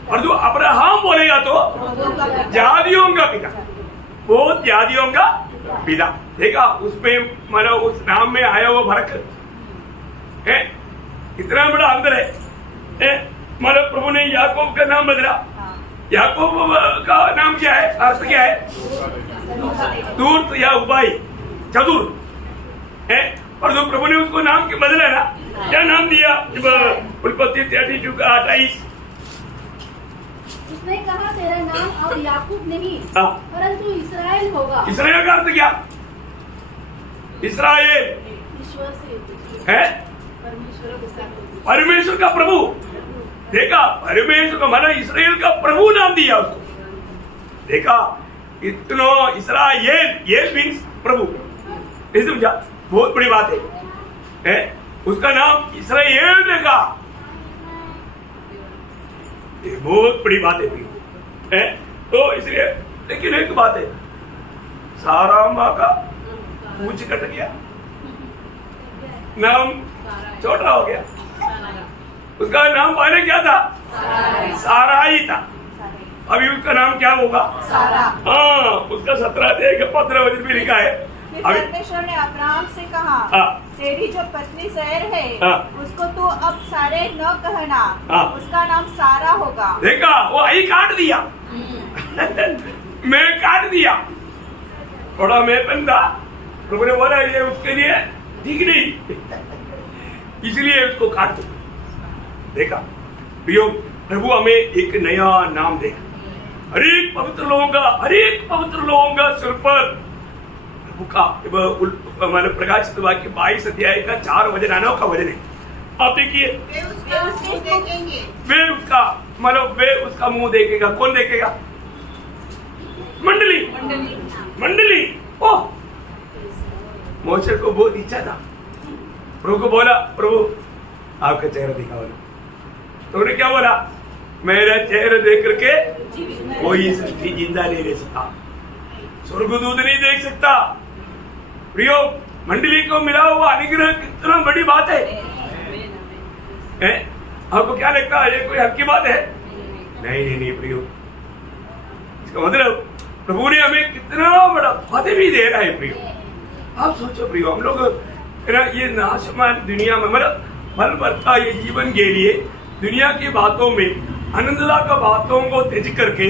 और जो अब्राहम बोलेगा तो जातियों का पिता, वो जातियों का पिता। देखा, उसमें मतलब उस नाम में आया वो फर्क है, इतना बड़ा अंतर है। मतलब प्रभु ने याकूब का नाम बदला। याकूब का नाम क्या है, अर्थ क्या है? दूत या उपाय, चतुर है। और जो प्रभु ने उसको नाम के बदला ना, क्या नाम दिया? जब उत्पत्ति 32 का 28, उसने कहा तेरा नाम अब याकूब नहीं परंतु इसराइल होगा। इसराइल का अर्थ क्या? इसराइल ईश्वर से है, परमेश्वर का प्रभु। देखा, परमेश्वर का माना इसराइल का प्रभु नाम दिया उसको। देखा, इतना इसराइल मीन्स प्रभु, समझा? बहुत बड़ी बात है, उसका नाम इसराइल रखा, ये बहुत बड़ी बात है। तो इसलिए, लेकिन एक बात है, सारा माँ का पूछ कट गया, नाम छोटा हो गया। उसका नाम पहले क्या था? सारा ही था, अभी उसका नाम क्या होगा? हाँ, उसका 17 अध्याय का 15 वचन भी लिखा है। परमेश्वर ने अब्राहम से कहा, तेरी जो पत्नी सैर है उसको तू अब सारे न कहना, उसका नाम सारा होगा। देखा, वो आई काट दिया मैं काट दिया, थोड़ा मैं बंदा, प्रभु ने बोला ये उसके लिए ठीक नहीं, इसलिए उसको काट दो। देखा प्रियो, प्रभु हमें एक नया नाम देगा। हरेक पवित्र लोगों का सिर पर प्रभु का प्रकाशित वाक्य 22 अध्याय का 4 वचन, अनोखा वचन है। आप देखिए, वे उसका मुंह देखेगा। कौन देखेगा? मंडली। ओह, मोशे को बहुत इच्छा था, प्रभु को बोला, प्रभु आपका चेहरा दिखाओ। तो उन्होंने क्या बोला? मेरा चेहरा देख करके कोई सृष्टि जिंदा नहीं रह सकता, स्वर्गदूत नहीं देख सकता। प्रियो, मंडली को मिला हुआ अनुग्रह कितना बड़ी बात है। आपको क्या लगता है ये कोई हक की बात है? नहीं प्रियो, इसका मतलब प्रभु ने हमें कितना बड़ा पद भी दे रहा है। प्रियो, आप सोचो प्रियो, हम लोग ये नाशमान दुनिया में मल मरता ये जीवन के लिए दुनिया की बातों में, आनंददा का बातों को त्यज करके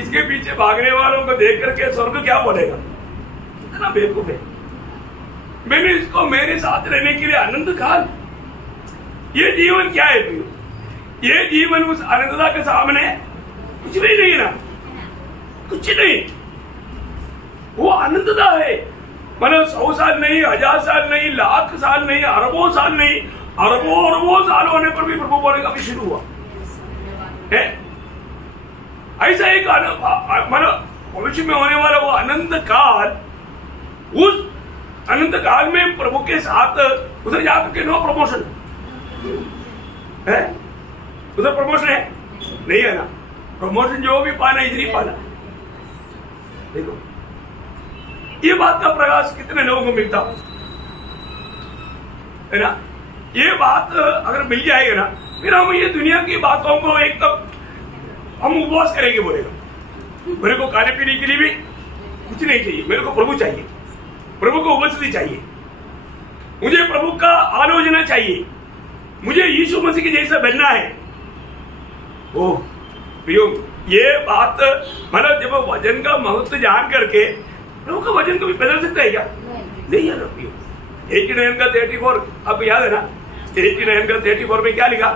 इसके पीछे भागने वालों को देख करके स्वर्ग क्या बोलेगा? कितना बेवकूफ है। मैंने इसको मेरे साथ रहने के लिए आनंद काल, ये जीवन क्या है प्रियो? ये जीवन उस आनंददा के सामने कुछ भी नहीं ना, कुछ नहीं। वो आनंददा है, मतलब 100 साल नहीं, 1000 साल नहीं, लाख साल नहीं, अरबों साल नहीं, अरबों साल होने पर भी प्रभु बोलेगा अभी शुरू हुआ है। ऐसा एक मतलब भविष्य में होने वाला वो अनंत काल, उस अनंत काल में प्रभु के साथ उधर जाकर के नो प्रमोशन है, उधर प्रमोशन है नहीं है ना? प्रमोशन जो भी पाना इधर ही पाना। देखो ये बात का प्रकाश कितने लोगों को मिलता है ना? ये बात अगर मिल जाएगा ना, फिर हम ये दुनिया की बातों को एक तक हम उपवास करेंगे बोलेगा। मेरे को खाने पीने के लिए भी कुछ नहीं चाहिए, मेरे को प्रभु चाहिए, प्रभु को उपस्थिति चाहिए, मुझे प्रभु का आलोचना चाहिए, मुझे यीशु मसीह के जैसा बनना है। ओह प्रियो, ये बात मतलब जब वचन का महत्व जान करके प्रभु का वचन को भी बदल सकता है क्या? नहीं है ना प्रियो। 89 का 34 आपको याद है ना? 89 का 34 में क्या लिखा?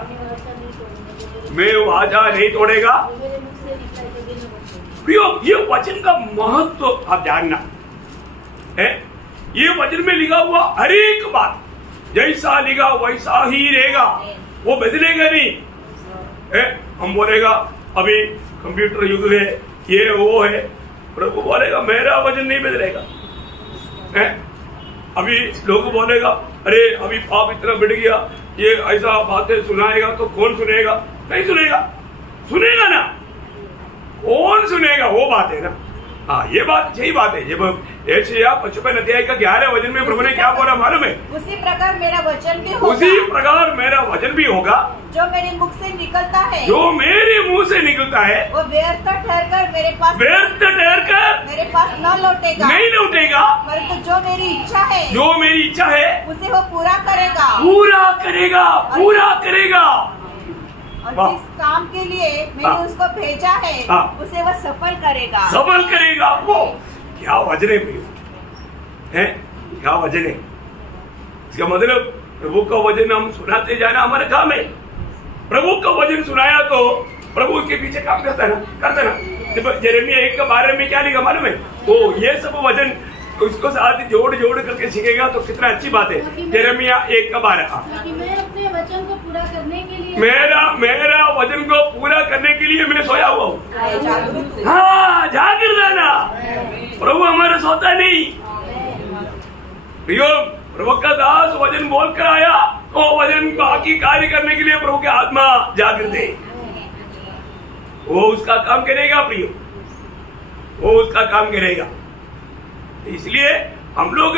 मैं वाचा नहीं तोड़ेगा। प्रियो, ये वचन का महत्व आप जानना है। ये वचन में लिखा हुआ हर एक बात जैसा लिखा वैसा ही रहेगा, वो बदलेगा नहीं है। हम बोलेगा अभी कंप्यूटर युग है, ये वो है, प्रभु बोलेगा मेरा वचन नहीं बदलेगा है। अभी लोग बोलेगा अरे अभी पाप इतना बढ़ गया, ये ऐसा बातें सुनाएगा तो कौन सुनेगा? नहीं सुनेगा, सुनेगा ना, कौन सुनेगा? वो बात है ना। हाँ, ये बात सही बात है। जब यशायाह 55 अध्याय का 11 वचन में प्रभु ने क्या बोला मालूम है? उसी प्रकार मेरा वचन भी होगा, उसी प्रकार मेरा वचन भी होगा जो मेरे मुख से निकलता है, जो मेरे मुंह से निकलता है वो व्यर्थ ठहरकर मेरे पास न लौटेगा, नहीं लौटेगा, परंतु जो मेरी इच्छा है, जो मेरी इच्छा है उसे वो पूरा करेगा, पूरा करेगा, पूरा करेगा। और जिस काम के लिए मैंने उसको भेजा है उसे वह सफल करेगा, सफल करेगा। वो क्या वचन है प्रियो, है क्या वचन है? इसका मतलब प्रभु का वचन हम सुनाते जाना हमारा काम है। प्रभु का वचन सुनाया तो प्रभु उसके पीछे काम करता है ना। जब यिर्मयाह 1 का 12 में क्या लिखा मालूम है? वो ये सब वचन उसको साथ जोड़ करके सीखेगा तो कितना अच्छी बात है। यिर्मयाह 1 का 12, मैं अपने वचन को पूरा करने के लिए मेरा वचन को पूरा करने के लिए मैं सोया हुआ हूँ। हाँ, जागृत रहना। प्रभु हमारा सोता नहीं। प्रियो, प्रभु का दास वचन बोल कर आया तो वचन बाकी कार्य करने के लिए प्रभु की आत्मा जागृत है, वो उसका काम करेगा प्रियो, वो उसका काम करेगा। इसलिए हम लोग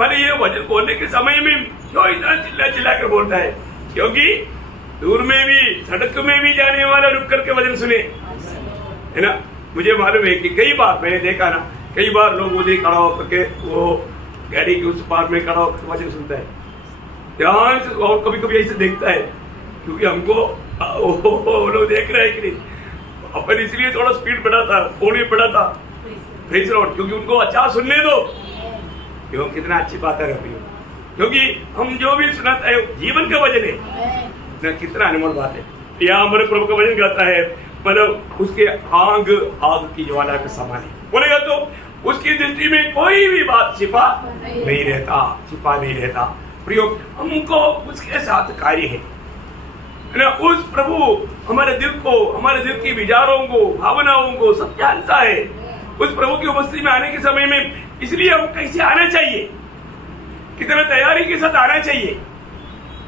मैंने ये वचन बोलने के समय में क्यों इतना चिल्ला कर बोलता है? क्योंकि दूर में भी सड़क में भी जाने वाला रुक करके वचन सुने, है ना। मुझे मालूम है कि कई बार मैंने देखा ना, कई बार लोग उधर खड़ा होकर के वो गाड़ी के उस पार में खड़ा होकर वचन सुनता है ध्यान से, और कभी कभी ऐसे देखता है क्योंकि हमको वो लोग देख रहे हैं कि नहीं। अपन इसलिए थोड़ा स्पीड बढ़ाता, थोड़ी बढ़ाता प्रेज़ लॉर्ड, क्योंकि उनको अच्छा सुनने दो। क्यों? कितना अच्छी बात है क्योंकि हम जो भी सुनाता है जीवन का वचन है ना, कितना अनमोल बात है। यहाँ हमारे प्रभु का वचन कहता है मतलब उसके आग की ज्वाला के समान है। बोलेगा तो उसकी दृष्टि में कोई भी बात छिपा नहीं रहता। प्रयोग हमको उसके साथ कार्य है ना। उस प्रभु हमारे दिल को, हमारे दिल की विचारों को, भावनाओं को सब जानता है। उस प्रभु की उपस्थिति में आने के समय में इसलिए हम कैसे आना चाहिए, कितना तैयारी के साथ आना चाहिए।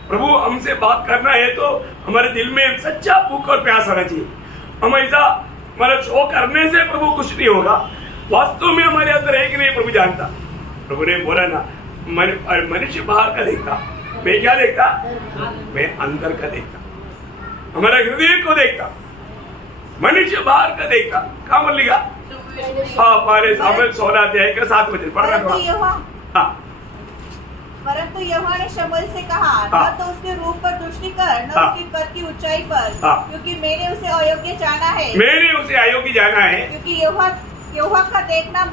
प्रभु हमसे बात करना है तो हमारे दिल में सच्चा भूख और प्यास होना चाहिए। हम ऐसा मतलब शो करने से प्रभु कुछ नहीं होगा, वास्तव में हमारे अंदर है कि नहीं प्रभु जानता। प्रभु ने बोला ना, मनुष्य बाहर का देखता, मैं क्या देखता? मैं अंदर का देखता, हमारा हृदय को देखता। मनुष्य बाहर का देखता। कहाँ बोल लिखा? हमारे सामने 16 अध्याय का 7 वचन पढ़ रहा। परंतु यहोवा ने शमूएल से कहा, न तो उसके रूप पर दृष्टि कर, न उसकी कद की ऊंचाई पर, क्योंकि मैंने उसे अयोग्य जाना है। क्योंकि यहोवा का देखना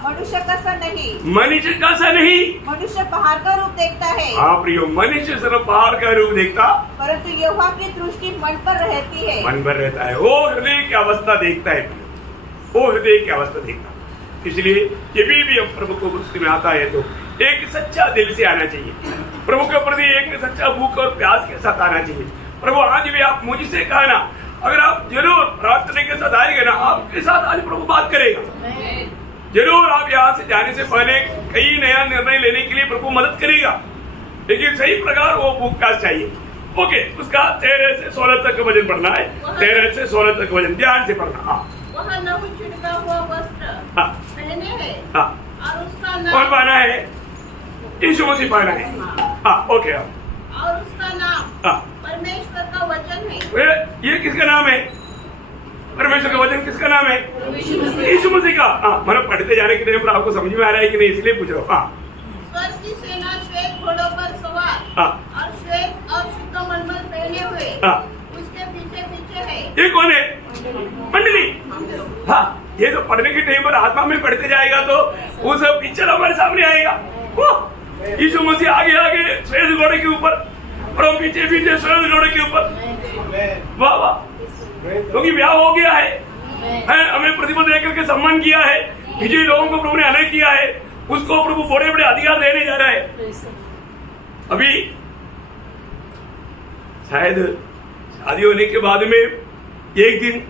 मनुष्य का सा नहीं, मनुष्य पहाड़ का रूप देखता है। हाँ प्रियो, मनुष्य सिर्फ पहाड़ का रूप देखता, परंतु यहोवा की दृष्टि मन पर रहती है। मन पर रहता है, वो हृदय की अवस्था देखता है, वो हृदय की अवस्था देखता। इसलिए यदि भी हम प्रभु को उपस्थिति में आता है तो एक सच्चा दिल से आना चाहिए, प्रभु के प्रति एक सच्चा भूख और प्यास के साथ आना चाहिए। प्रभु आज भी आप मुझसे कहा ना, अगर आप जरूर प्रार्थना के साथ आएंगे ना, आपके साथ आज प्रभु बात करेगा। जरूर आप यहाँ से जाने से पहले कई नया निर्णय लेने के लिए प्रभु मदद करेगा, लेकिन सही प्रकार वो भूख प्यास चाहिए। ओके, उसका 13 से 16 तक वचन पढ़ना है। 13 से 16 तक वचन ध्यान से पढ़ना। वह लहू छिड़का हुआ वस्त्र पहने है और उसका नाम कौन पहना है? यीशु मसीह पहना है। ओके, और उसका नाम परमेश्वर का वचन है। ये किसका नाम है? परमेश्वर का वचन किसका नाम है? यीशु मसीह का। हाँ, मतलब पढ़ते जाने के टाइम पर आपको समझ में आ रहा है कि नहीं, इसलिए पूछ रहा हूँ। हाँ, स्वर्ग की सेना श्वेत घोड़ों पर सवार हाँ, और श्वेत और शुद्ध मलमल पहने हुए हाँ, उसके पीछे पीछे है। ये कौन है? मंडली। हाँ, ये तो पढ़ने के टाइम पर आत्मा में पढ़ते जाएगा तो वो सब पिक्चर हमारे सामने आएगा। यीशु मसीह आगे आगे श्वेत घोड़े के ऊपर और हम पीछे पीछे श्वेत घोड़े के ऊपर। वाह वाह, क्योंकि ब्याह हो गया है, हमें प्रतिबंध देकर के सम्मान किया है, विजयी लोगों को प्रभु ने अलग किया है, उसको प्रभु बड़े बड़े अधिकार देने जा रहा है। अभी शायद शादी होने के बाद में एक दिन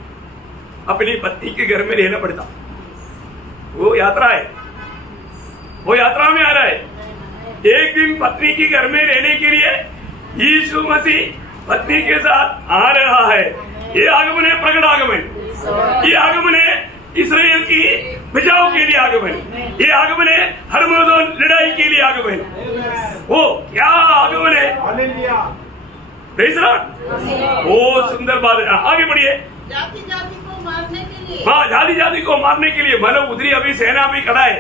अपनी पत्नी के घर में रहना पड़ता, वो यात्रा है, वो यात्रा में आ रहा है। एक दिन पत्नी के घर में रहने के लिए यीशु मसीह पत्नी के साथ आ रहा है। ये आगमन है, प्रकट आगमन। ये आगमन है इस्राएल की बचाव के लिए आगमन। ये आगमन है हरमोदन लड़ाई के लिए आगमन। वो क्या आगमन है? वो सुंदर बात है। आगे बढ़िए। जाति जाति को मारने के लिए। हाँ, जाति जाति को मारने के लिए, मतलब उधरी अभी सेना भी खड़ा है,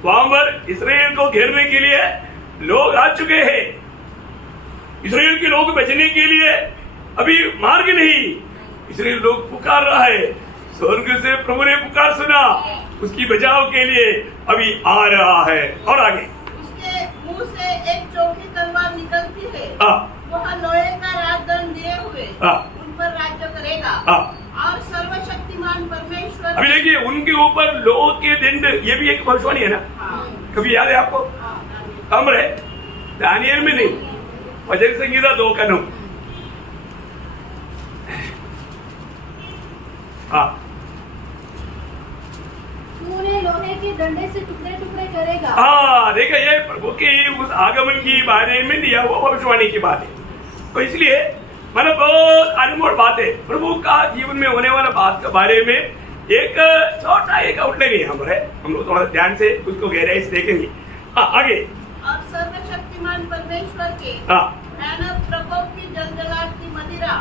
वहां पर इस्राएल को घेरने के लिए लोग आ चुके हैं। इस्राएल के लोग बचने के लिए अभी मार्ग नहीं, इसलिए लोग पुकार रहा है। स्वर्ग से प्रभु ने पुकार सुना, उसकी बचाव के लिए अभी आ रहा है। और आगे उसके मुंह से एक चौकी तलवार निकलती है। वह लोहे का राजदंड लिए हुए उन पर राज्य करेगा और सर्वशक्तिमान परमेश्वर। अभी देखिए, उनके ऊपर लोहे के दंड, ये भी एक भविष्यवाणी है ना। कभी याद है आपको? अम्र है, दानियल में नहीं, भजन संगीता 2:9। तूने लोहे के डंडे से टुकड़े टुकड़े करेगा। हाँ, देखा, ये प्रभु की उस आगमन की बारे में दिया हुआ भविष्यवाणी की बात है। तो इसलिए मतलब बहुत अनमोल बात है। प्रभु का जीवन में होने वाला बात के बारे में एक छोटा एक आउटलाइन है हमारे, हम लोग थोड़ा ध्यान से उसको गहराई से देखेंगे। आगे। और सर्वशक्तिमान परमेश्वर के भयानक प्रकोप की जलजलाहट की मदिरा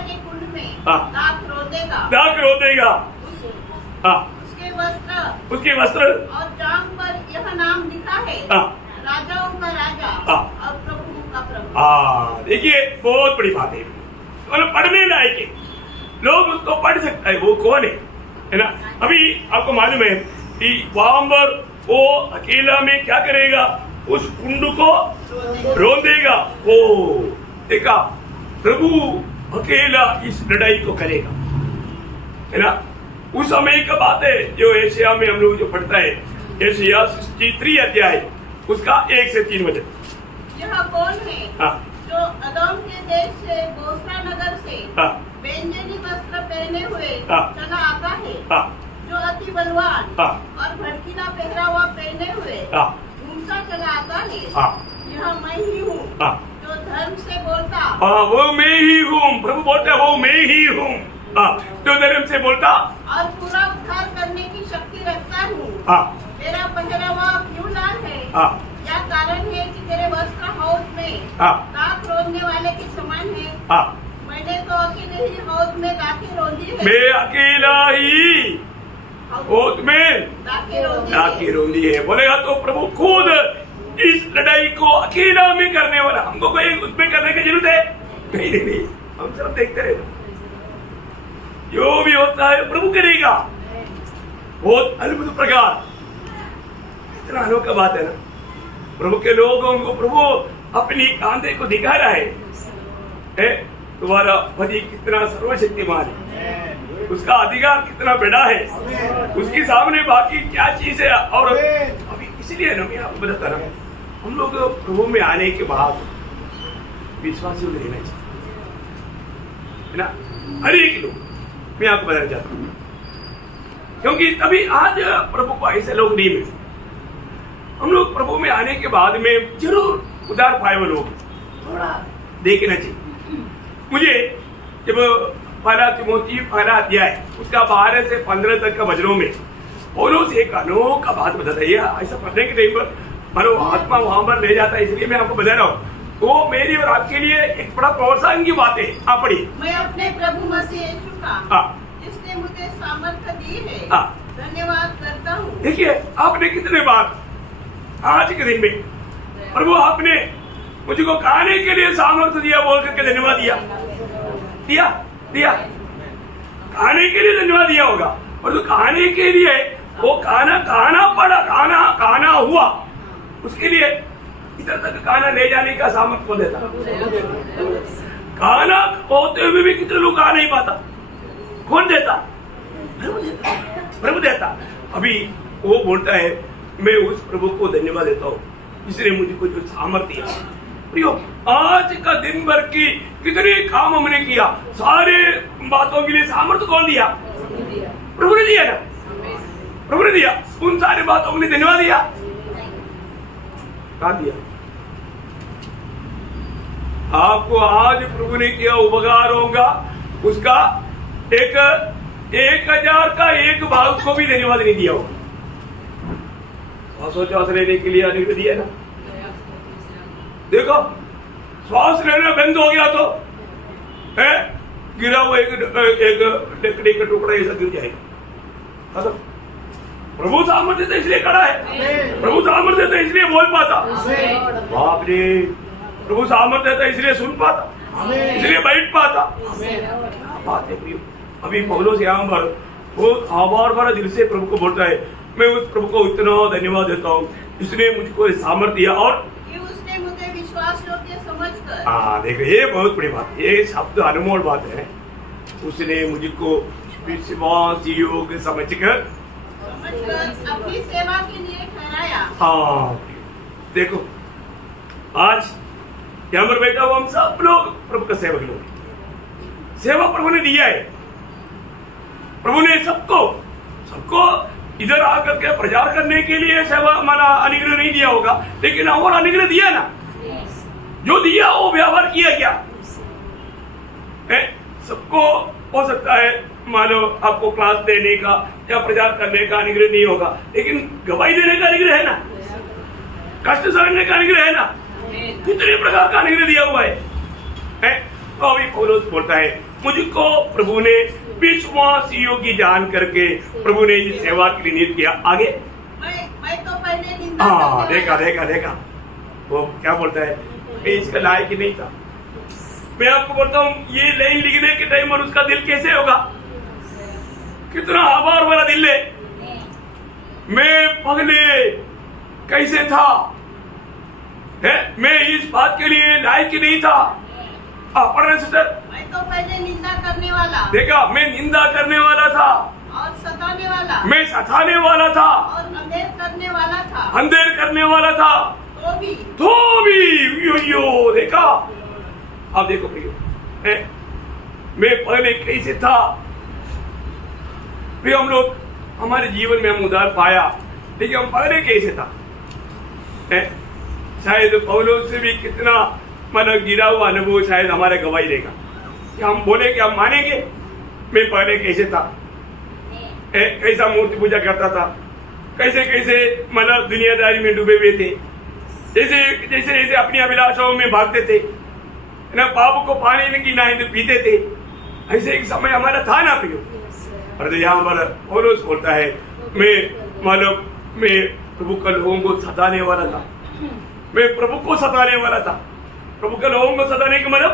के कुंड में दाख रोदेगा। उसके वस्त्र और जांघ पर यह नाम लिखा है, राजाओं का राजा और प्रभु का प्रभु। देखिए, बहुत बड़ी बात है, मतलब पढ़ने लायक है, लोग उसको पढ़ सकता है। वो कौन है ना? अभी आपको मालूम है कि वहां पर वो अकेला में क्या करेगा? उस कुंड को रोंदेगा। वो देखा, प्रभु अकेला इस लड़ाई को करेगा, है ना? उस समय का बात है जो एशिया में हम लोग जो पढ़ता है, एशिया 63 अध्याय उसका 1 से 3 वचन। यह कौन है जो अदोम के देश से बोस्रा नगर से बेंजनी वस्त्र पहने हुए चला आता है, जो अति बलवान और भड़कीला पहरावा पहने हुए घूमता चला आता है। यह मैं ही हूँ जो धर्म से बोलता। वो मैं ही हूँ, प्रभु बोलता, वो मैं ही हूँ जो धर्म से बोलता और पूरा उद्धार करने की शक्ति रखता हूँ। तेरा पहरावा क्यों लाल है? यह कारण है कि तेरे वस्त्र हौद में दाख रोंदने वाले के समान है। मैंने तो अकेले ही हौद में दाखें रोंदी है। मैं अकेला ही हौद में दाखें रोंदी है। बोलेगा तो प्रभु खुद इस लड़ाई को अकेला में करने वाला, हमको कोई उसमें करने की जरूरत है नहीं, हम सब देखते रहे। जो भी होता है प्रभु करेगा। बहुत अद्भुत प्रकार, इतना अनोखा बात है ना। प्रभु के लोगों को प्रभु अपनी कांधे को दिखा रहा है, तुम्हारा पति कितना सर्वशक्तिमान है, उसका अधिकार कितना बड़ा है, उसके सामने बाकी क्या चीज है। और अभी इसलिए ना मैं आपको बताता रहा, हम लोग प्रभु में आने के बाद विश्वासियों में रहना चाहिए, है ना? हर एक लोग, मैं आपको बताना चाहता हूँ, क्योंकि तभी आज प्रभु को ऐसे लोग नहीं मिलते। हम लोग प्रभु में आने के बाद में जरूर उदार पाए हुए लोग थोड़ा देखना चाहिए। मुझे जब पहला तिमोथी 1 अध्याय उसका 12 से 15 तक का वचनों में पौलुस एक अनोखा बात बताता है। ऐसा पढ़ने के टाइम पर मानो आत्मा वहां पर ले जाता है, इसलिए मैं आपको बता रहा हूँ। वो मेरी और आपके लिए एक बड़ा प्रोत्साहन की बात है। आप पढ़िए। मैं अपने प्रभु मसीह यीशु का जिसने मुझे सामर्थ्य दी है धन्यवाद करता हूँ। देखिए आपने कितने बार आज के दिन में प्रभु आपने मुझको खाने के लिए सामर्थ्य दिया बोल करके धन्यवाद दिया दिया दिया। खाने के लिए धन्यवाद दिया होगा और तो खाने के लिए वो खाना पड़ा, खाना हुआ, उसके लिए इधर तक खाना ले जाने का सामर्थ्य कौन देता? खाना होते हुए भी कितने लोग खा नहीं पाता, कौन देता? प्रभु देता। अभी वो बोलता है मैं उस प्रभु को धन्यवाद देता हूँ इसने मुझको जो सामर्थ्य दिया। प्रियो, आज का दिन भर की कितने काम हमने किया, सारे बातों के लिए सामर्थ्य कौन दिया? प्रभु ने दिया ना, प्रभु ने दिया। उन सारी बातों के लिए धन्यवाद दिया, कहा दिया? आपको आज प्रभु ने किया उपकारों का उसका 1000 का 1 भाग को भी धन्यवाद नहीं दिया होगा। श्वास लेने के लिए अनुमति दिया ना। देखो श्वास लेना बंद हो गया तो गिरा हुआ एक लकड़ी का टुकड़ा ऐसा गिर जाएगा। प्रभु सामर्थ्य से इसलिए खड़ा है, प्रभु सामर्थ्य से इसलिए बोल पाता, बाप रे, प्रभु सामर्थ्य था इसलिए सुन पाता, इसलिए बैठ पाता। क्या बात है प्रियो। अभी पौलुस यहाँ पर वो आभार भरा दिल से प्रभु को बोलता है मैं उस प्रभु को इतना धन्यवाद देता हूँ इसने मुझको सामर्थ्य दिया और उसने मुझे विश्वास योग्य समझकर। देखो ये बहुत बड़ी बात, ये शब्द अनमोल बात है। उसने मुझको विश्वास योग्य समझकर अपनी सेवा के लिए ठहराया। हाँ देखो आज यहाँ पर बैठा हुआ हम सब लोग प्रभु का सेवक लोग, सेवा प्रभु ने दिया है। प्रभु ने सबको इधर आकर के प्रचार करने के लिए सेवा माना अनुग्रह नहीं दिया होगा, लेकिन और अनुग्रह दिया ना, जो दिया वो व्यवहार किया क्या? सबको हो सकता है मानो आपको क्लास देने का या प्रचार करने का अनुग्रह नहीं होगा, लेकिन गवाही देने का अनुग्रह है ना, कष्ट सहने का अनुग्रह है ना, कितने प्रकार का अनुग्रह दिया हुआ है। तो अभी पौलुस बोलता है मुझको प्रभु ने विश्वास योग्य जान करके प्रभु ने इस सेवा के लिए नियुक्त किया। आगे मैं तो पहले निंदा देखा वो क्या बोलता है, मैं इसका लायक ही नहीं था। मैं आपको बोलता हूँ ये लाइन लिखने के टाइम और उसका दिल कैसे होगा, कितना आभार वाला दिल है। मैं पहले कैसे था मैं इस बात के लिए लायक ही नहीं था। पढ़ने सिस्टर, मैं तो पहले निंदा करने वाला, देखा मैं निंदा करने वाला था और सताने वाला, मैं सताने वाला था और अंधेर करने वाला था, तो भी यो देखा। अब देखो प्रियो, मैं पहले कैसे था प्रियो। हम लोग हमारे जीवन में हम उधार पाया, लेकिन हम पहले कैसे था? शायद पौलुस से भी कितना मतलब गिरा हुआ अनुभव शायद हमारे गवाही देगा कि हम बोले कि हम मानेंगे मैं पहले कैसे था, कैसा मूर्ति पूजा करता था, कैसे कैसे मतलब दुनियादारी में डूबे हुए थे, जैसे अपनी अभिलाषाओं में भागते थे ना, पाप को पानी की ना तो पीते थे। ऐसे एक समय हमारा था ना प्रियो। और यहाँ पर पौलुस बोलता है मैं प्रभु के लोगों को सताने वाला था, मैं प्रभु को सताने वाला था। प्रभु के लोगों को सताने का मतलब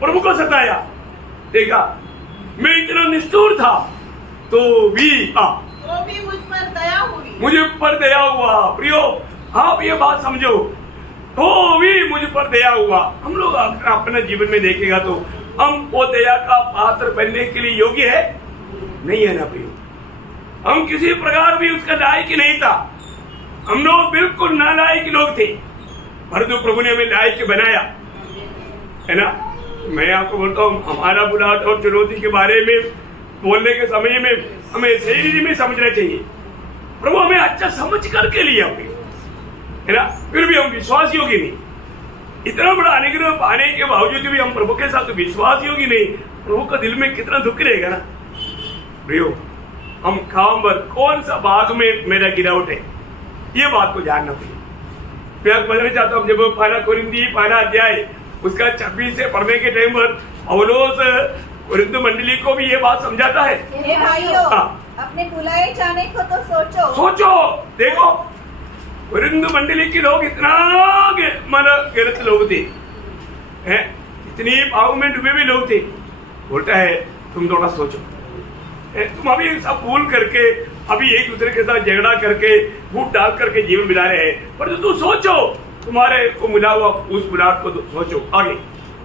प्रभु को सताया। देखा मैं इतना निष्ठुर था तो भी मुझ पर दया हुई, मुझे पर दया हुआ। प्रियो आप ये बात समझो, तो भी मुझ पर दया हुआ। हम लोग अपने जीवन में देखेगा तो हम वो दया का पात्र बनने के लिए योग्य है नहीं है ना प्रियो। हम किसी प्रकार भी उसका लायक ही नहीं था, हम लोग बिल्कुल नालायक लोग थे, परंतु प्रभु ने हमें लायक बनाया है ना। मैं आपको बोलता हूँ हमारा बुलाहट और चुनौती के बारे में बोलने के समय में हमें सही में समझना चाहिए। प्रभु हमें अच्छा समझ करके लिया है ना, फिर भी हम विश्वास योग्य नहीं। इतना बड़ा अनुग्रह पाने के बावजूद भी हम प्रभु के साथ विश्वास योग्य नहीं, प्रभु का दिल में कितना दुख रहेगा ना प्रियो। हम काम पर कौन सा भाग में मेरा गिरावट है, ये बात को जानना पड़ेगा। मैं आपको बताना चाहता हूँ, जब पहला कोरिंथी पहला अध्याय उसका 26 से पढ़ने के टाइम पर पौलुस कोरिन्थ मंडली को भी ये बात समझाता है। हे भाइयों, अपने बुलाए जाने को तो सोचो। देखो कोरिन्थ मंडली के लोग इतना गलत लोग थे, इतनी पाव में डूबे हुए लोग थे। बोलता है तुम थोड़ा सोचो, तुम अभी सब भूल करके अभी एक दूसरे के साथ झगड़ा करके फूट डाल करके जीवन बिता रहे हैं, पर तू सोचो तुम्हारे को मिला हुआ उस बुलाहट को सोचो। आगे,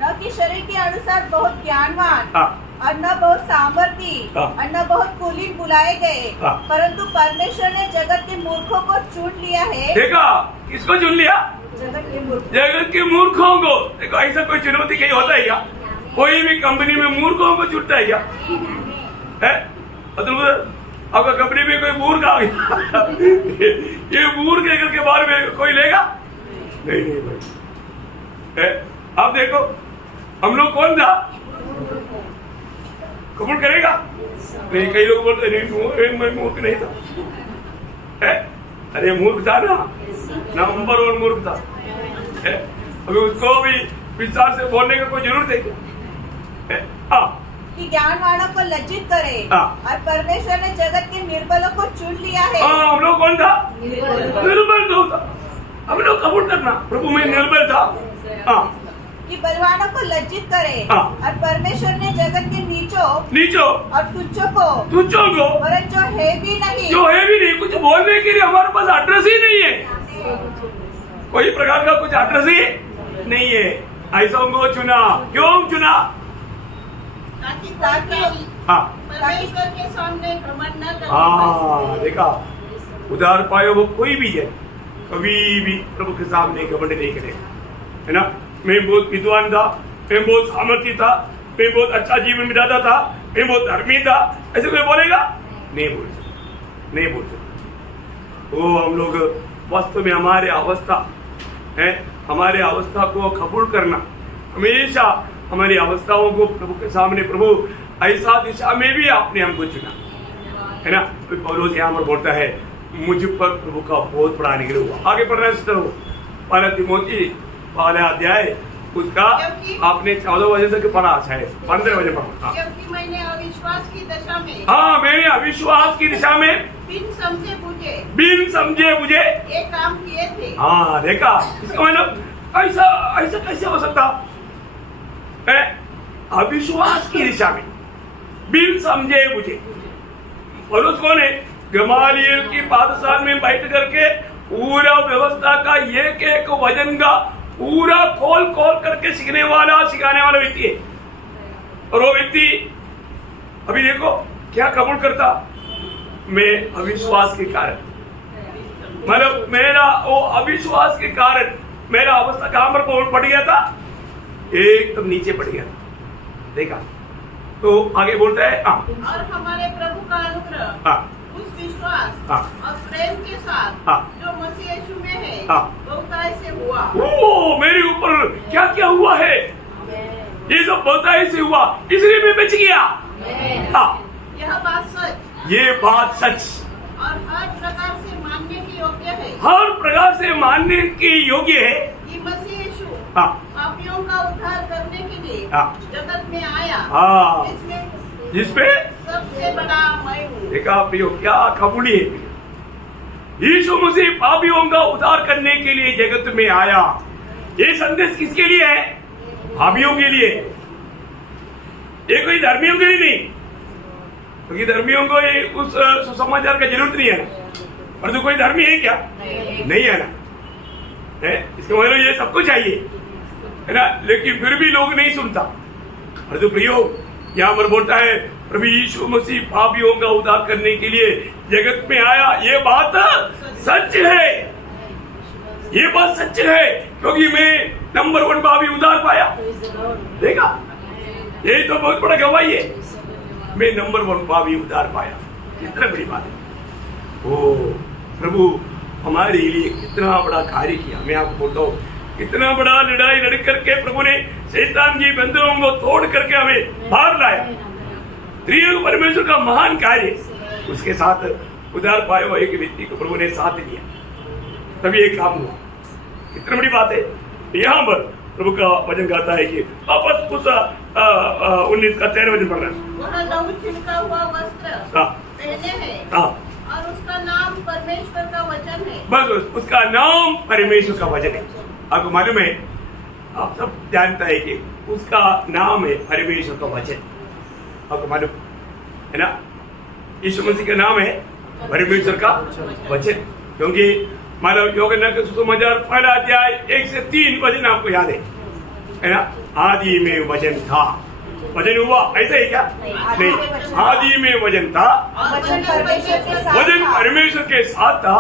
न कि शरीर के अनुसार बहुत ज्ञानवान और न बहुत सामर्थी और न बहुत कुलीन बुलाए गए, परंतु परमेश्वर ने जगत के मूर्खों को चुन लिया है। देखा, किसको चुन लिया? जगत के मूर्खों को। देखो ऐसा कोई चुनौती कहीं होता है क्या? कोई भी कंपनी में मूर्खों को चुनता है क्या? आपका कंपनी में कोई मूर्ख आ गया ये मूर्ख के बारे में कोई लेगा? नहीं भाई। आप देखो हम लोग कौन था, कबूल करेगा? नहीं, कई लोग बोलते नहीं मैं मूर्ख नहीं था। अरे मूर्ख था ना, नंबर 1 मूर्ख था। अभी उसको भी विस्तार से बोलने का कोई जरूरत है? कि ज्ञानवानों को लज्जित करे और परमेश्वर ने जगत के निर्बलों को चुन लिया है। हम लोग कौन था? निर्बल तो था। हम लोग कबूल करना, प्रभु में निर्बल था। कि बलवानों को लज्जित करे और परमेश्वर ने जगत के नीचों और तुच्छों को वरन जो है भी नहीं, कुछ बोलने के लिए हमारे पास एड्रेस ही नहीं है, कोई प्रकार का कुछ एड्रेस ही नहीं है। ऐसा उनको चुना। क्यों चुना? ताकि परमेश्वर के सामने घमंड न करे। देखा, उधार पायो वो कोई भी है कभी भी प्रभु के सामने घमंड नहीं करे, है ना। मैं बहुत विद्वान था, मैं बहुत सामर्थ्य था, मैं बहुत अच्छा जीवन बिताता था, मैं बहुत धर्मी था, ऐसे कोई बोलेगा? नहीं बोल सकते। वो हम लोग वास्तव में हमारे अवस्था है, हमारे अवस्था को कबूल करना, हमेशा हमारी अवस्थाओं को प्रभु के सामने, प्रभु ऐसा दिशा में भी आपने हमको चुना, है ना। पौलुस यहाँ पर बोलता है मुझ पर प्रभु का बहुत बड़ा अनुग्रह हुआ। आगे पढ़ना शुरू हो, पहला तिमोथी पहला अध्याय उसका आपने 14 बजे तक पढ़ा, शायद 15 बजे पढ़ा। क्योंकि मैंने अविश्वास की दशा में मैंने अविश्वास की दिशा में बिन समझे बुझे ये काम किए थे। देखा, इसका मतलब ऐसा कैसे हो सकता है? अविश्वास की दिशा में बिन समझे बुझे। पौलुस कौन है? गमालियल की पादशाह में बैठ करके पूरा व्यवस्था का एक वजन का पूरा खोल करके सिखाने वाला व्यक्ति है। और वो व्यक्ति अभी देखो क्या कबूल करता? मैं अविश्वास के कारण, मतलब मेरा वो अविश्वास के कारण मेरा अवस्था कहां पर पड़ गया था? एकदम नीचे पड़ गया था। देखा, तो आगे बोलता है और हमारे प्रभु का अनुग्रह उस विश्वास और प्रेम के साथ जो मसीह यीशु में है बहुतायत से हुआ। मेरे ऊपर क्या क्या हुआ है? ये सब बहुतायत से हुआ, इसलिए मैं बच गया। यह बात सच, ये बात सच और हर प्रकार से मानने की योग्य है। हर प्रकार से मानने की योग्य है कि मसीह यीशु पापियों का उद्धार करने के लिए जगत में आया, जिसपे सबसे बड़ा मैं हूँ। देखा प्रियो, क्या कबूली है? यीशु मसीह पापियों का उद्धार करने के लिए जगत में आया। ये संदेश किसके लिए है? पापियों के लिए। ये कोई धर्मियों के लिए नहीं, क्योंकि धर्मियों को उस सुसमाचार का जरूरत नहीं है। और तो कोई धर्मी है क्या? नहीं है ना, है? इसका मतलब ये सबको चाहिए, है ना। लेकिन फिर भी लोग नहीं सुनता। और तो प्रियो, यहाँ पर बोलता है प्रभु यीशु मसीह पापियों का उद्धार करने के लिए जगत में आया। ये बात सच है, ये बात सच है, क्योंकि मैं नंबर 1 पापी उद्धार पाया। देखा, यही तो बहुत बड़ा गवाही है, मैं नंबर 1 पापी उद्धार पाया। कितना बड़ी बात है। ओ प्रभु हमारे लिए कितना बड़ा कार्य किया। मैं आपको बोलता हूँ, कितना बड़ा लड़ाई लड़ करके प्रभु ने शैतान की बंधनों को तोड़ करके हमें बाहर लाया। त्रिएक परमेश्वर का महान कार्य, उसके साथ उद्धार पाए हुए एक व्यक्ति को प्रभु ने साथ दिया, तभी एक काम हुआ। कितनी बड़ी बात है। यहाँ पर प्रभु का वचन कहता है कि वापस उस 19 का 13 वचन पढ़ रहा है। वह लहू छिड़का हुआ वस्त्र पहने हैं और उसका नाम परमेश्वर का वचन है। बस उसका नाम परमेश्वर का वचन है। आपको मालूम है, आप सब जानता है कि उसका नाम है परमेश्वर का वचन। आपको मालूम है ना, यीशु मसीह का नाम है परमेश्वर का वचन। क्योंकि मानव यूहन्ना के सुसमाचार पहला अध्याय 1 से 3 वचन आपको याद है ना। आदि में वचन था, वचन हुआ, ऐसा ही क्या? नहीं, आदि में वचन था, वचन परमेश्वर के साथ था,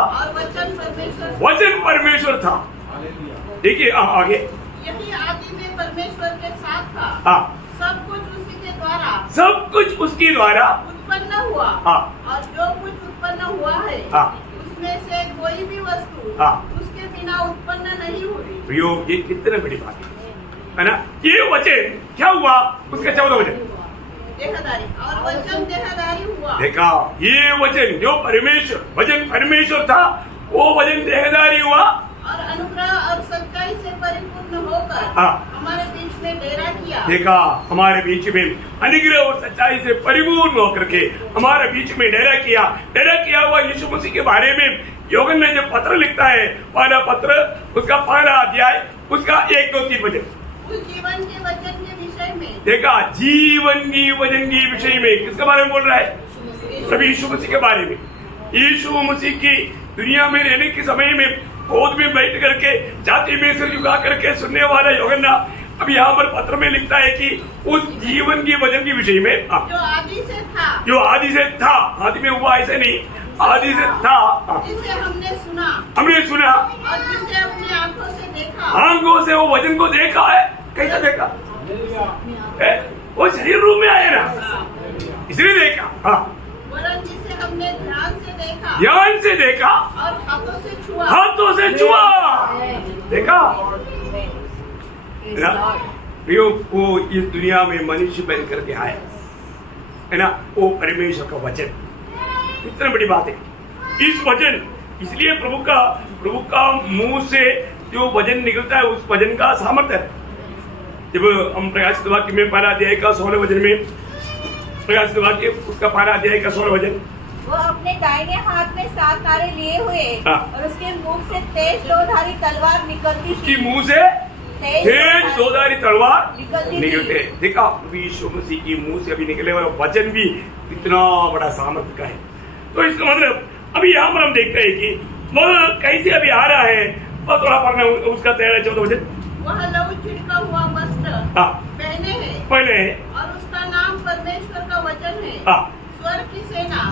वचन परमेश्वर था। देखिए आगे, यही आदि में परमेश्वर के साथ था। हाँ, सब कुछ उसी के द्वारा, सब कुछ उसके द्वारा उत्पन्न हुआ। हाँ, और जो कुछ उत्पन्न हुआ है, हाँ, उसमें से कोई भी वस्तु हाँ, उसके बिना उत्पन्न नहीं हुई। ये कितने बड़ी बात है ना। ये वचन क्या हुआ? उसका 14 वचन, देहधारी, और वचन देहधारी हुआ। देखा, ये वचन जो परमेश्वर, वचन परमेश्वर था, वो वचन देहधारी हुआ और अनुग्रह और सच्चाई से परिपूर्ण होकर हमारे बीच में डेरा किया। देखा, हमारे बीच में अनुग्रह और सच्चाई से परिपूर्ण होकर के हमारे बीच में डेरा किया। डेरा किया हुआ यीशु मसीह के बारे में यूहन्ना जब पत्र लिखता है, पहला पत्र उसका पहला अध्याय उसका 1, 2, 3 वचन, उस जीवन के वचन के विषय में। देखा, जीवन की वचन के विषय में किसके बारे में बोल रहा है? प्रभु यीशु मसीह के बारे में। यीशु मसीह की दुनिया में रहने के समय में गोद में बैठ करके जाति में सिर झुका करके सुनने वाला यूहन्ना अब यहाँ पर पत्र में लिखता है कि उस जीवन के वचन के विषय में, जो आदि से था, जो आदि से था, आदि में हुआ ऐसे नहीं, आदि से था, जिसे हमने सुना और जिसे अपनी आंखों से देखा। आंखों से वो वचन को देखा है। कैसा देखा? वो शरीर रूप में आए ना, इसलिए देखा। हाँ, वरन जिसे हमने ध्यान से देखा और हाथों से छुआ। देखा वो इस दुनिया में मनुष्य बन करके आया है ना, वो परमेश्वर का वचन। इतनी बड़ी बात है इस वचन। इसलिए प्रभु का मुंह से जो वचन निकलता है, उस वचन का सामर्थ्य है। जब हम प्रकाशित वाक्य में पहला अध्याय का 16 वचन में, प्रकाशित वाक्य उसका पहला अध्याय का 16 वचन, वो अपने दाहिने हाथ में 7 तारे लिए हुए और उसके मुंह से तेज दोधारी तलवार निकलती। उसकी मुंह से तेज दोधारी तलवार निकलते। देखा, यीशु मसीह की मुंह से अभी निकले वाला वचन भी इतना बड़ा सामर्थ्य का है। तो इसका मतलब अभी यहाँ पर हम देखते हैं कि वह कैसे अभी आ रहा है। और थोड़ा पढ़ना उसका 13, 14 वचन। वह लहू छिड़का हुआ वस्त्र पहने है और उसका नाम परमेश्वर का वचन है।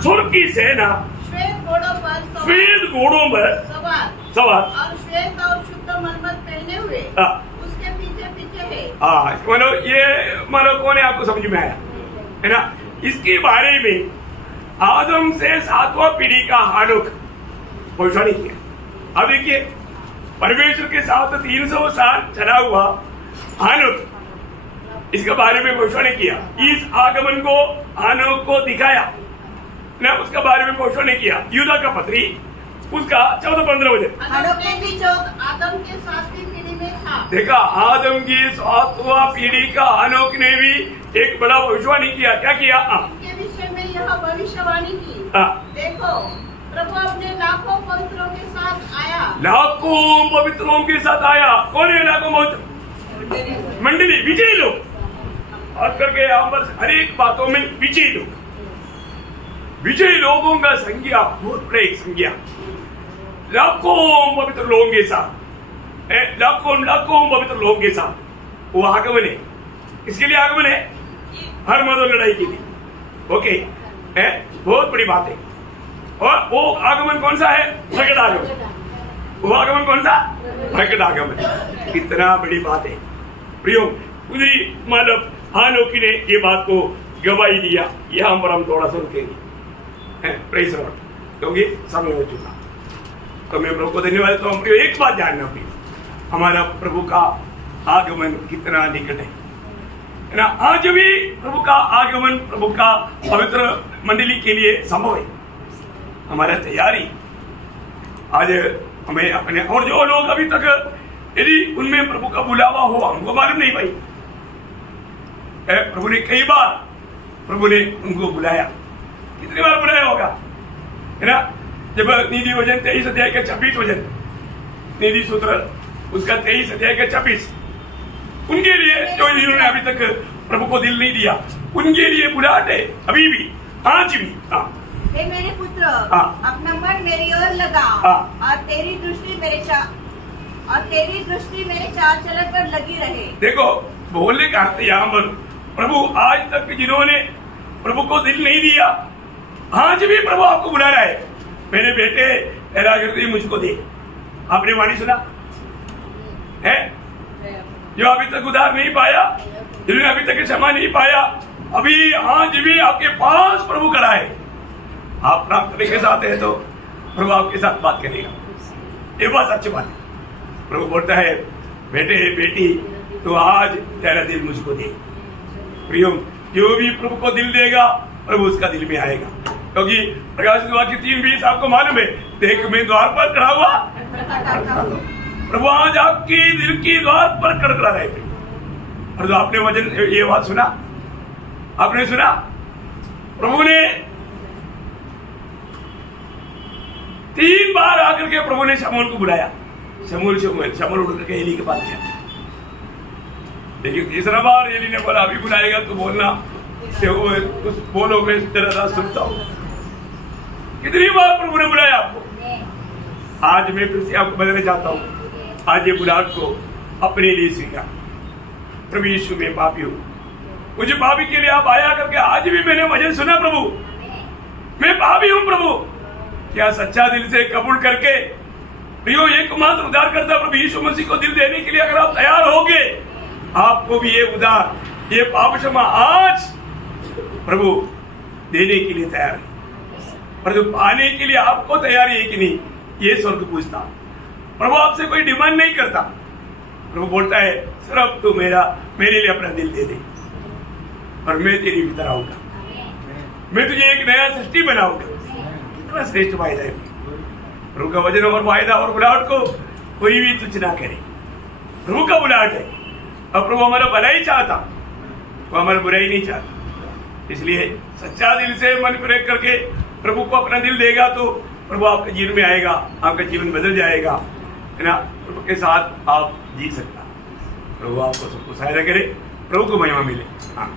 स्वर्ग की सेना श्वेत घोड़ों पर सवार और श्वेत और शुद्ध मरमर पहने हुए उसके पीछे है। ये कौन है आपको समझ में आया है ना। इसके बारे में आदम से 7वां पीढ़ी का हानोक भविष्यवाणी किया। अब देखिए, परमेश्वर के साथ 300 साल चला हुआ हानोक, इसके बारे में भविष्यवाणी किया। इस आगमन को हानोक को दिखाया ना, उसके बारे में भविष्यवाणी किया। यूदा का पत्री उसका 14-15 वचन। आदम के 7वीं पीढ़ी में था। देखा, आदम की 7वां पीढ़ी का हानोक ने भी एक बड़ा भविष्यवाणी किया। क्या किया? के विषय में यह भविष्यवाणी की, देखो प्रभु अपने लाखों पवित्रों के साथ आया। लाखों पवित्रों के साथ आया। कौन है लाखों पवित्र? मंडली, विजयी लोग। खास करके यहाँ पर हर एक बातों में विजयी लोग, विजयी लोगों का संज्ञा बहुत बड़ा एक संज्ञा। लाखों पवित्र लोगों के साथ, लाखों पवित्र लोगों के साथ वो आगमन है। इसके लिए आगमन है, हर मदद लड़ाई के लिए। ओके, बहुत बड़ी बात है। और वो आगमन कौन सा है? प्रकट आगमन। वो आगमन कौन सा? प्रकट आगमन। कितना बड़ी बात है प्रियो। उधरी मानव हानोकी ने ये बात को गवाही दिया। यहाँ पर हम थोड़ा सा रुकेंगे, प्रेज लॉर्ड, क्योंकि समय हो चुका। तो मैं प्रभु को धन्यवाद देता हूँ। एक बात जानना प्लीज, हमारा प्रभु का आगमन कितना निकट है ना। आज भी प्रभु का आगमन, प्रभु का पवित्र मंडली के लिए संभव है। हमारा तैयारी आज हमें अपने, और जो लोग अभी तक यदि उनमें प्रभु का बुलावा हो, हमको मालूम नहीं भाई। प्रभु ने कई बार प्रभु ने उनको बुलाया, कितनी बार बुलाया होगा, है ना। जब नीति वचन 23 अध्याय का 26 वचन, नीति सूत्र उसका 23 अध्याय का 26, उनके लिए जो जिन्होंने अभी तक प्रभु को दिल नहीं दिया, उनके लिए बुलाहट है अभी भी, आज भी। हे मेरे पुत्र, अपना मन मेरी ओर लगा और तेरी दृष्टि मेरे चाल चलन पर लगी रहे। देखो बोलने का अर्थ यहाँ पर, प्रभु आज तक जिन्होंने प्रभु को दिल नहीं दिया, आज भी प्रभु आपको बुला रहा है, मेरे बेटे तेरा हृदय मुझको दे। आपने वाणी सुना है? जो अभी तक उधार नहीं पाया, जिन्होंने अभी तक क्षमा नहीं पाया, अभी आज भी आपके पास प्रभु खड़ा है। आप प्रार्थना के साथ है तो प्रभु आपके साथ बात करेगा, ये बात अच्छी बात है। प्रभु बोलता है, बेटे बेटी तो आज तेरा दिल मुझको दे। प्रियो, जो भी प्रभु को दिल देगा प्रभु उसका दिल में आएगा, क्योंकि प्रकाशित वाक्य 3:20 आपको मालूम है, देख मैं द्वार पर खड़ा हुआ, प्रभु आज आपकी दिल की द्वार पर खड़खड़ा रहे। और जो आपने वचन ये बात सुना, आपने सुना, प्रभु ने 3 बार आकर के प्रभु ने शमूएल को बुलाया, शमूएल उठ करके एली के पास गया। लेकिन तीसरा बार एली ने बोला, अभी बुलाएगा तो बोलना, कुछ बोलो मैं तेरा राज सुनता हूँ। कितनी बार प्रभु ने बुलाया आपको? आज मैं फिर से आपको बताना चाहता हूँ, आज ये बुलाहट को अपने लिए स्वीकार। प्रभु यीशु में पापी हूँ, मुझे पापी के लिए आप आया करके, आज भी मैंने वचन सुना, प्रभु मैं पापी हूँ, प्रभु क्या सच्चा दिल से कबूल करके प्रियो एकमात्र उद्धार करता प्रभु यीशु मसीह को दिल देने के लिए अगर आप तैयार होगे, आपको भी ये उद्धार, ये पाप क्षमा आज प्रभु देने के लिए तैयार है। पर जो पाने के लिए आपको तैयार है कि नहीं, ये स्वर्ग पूछता। प्रभु आपसे कोई डिमांड नहीं करता, प्रभु बोलता है सिर्फ तू मेरे लिए अपना दिल दे दे और मैं तेरी भीतर आऊंगा, मैं तुझे एक नया सृष्टि बनाऊंगा। कितना श्रेष्ठ फायदा है प्रभु का वचन और फायदा और बुलाहट को कोई भी तुच्छ ना करे। प्रभु का बुलाहट है और प्रभु हमारा भलाई चाहता, वो हमारा बुराई नहीं चाहता। इसलिए सच्चा दिल से मन प्रेम करके प्रभु को अपना दिल देगा तो प्रभु आपके जीवन में आएगा, आपका जीवन बदल जाएगा, है ना। प्रभु के साथ आप जी सकता। प्रभु आपको सबको सहायता करे, प्रभु को महिमा मिले। हाँ।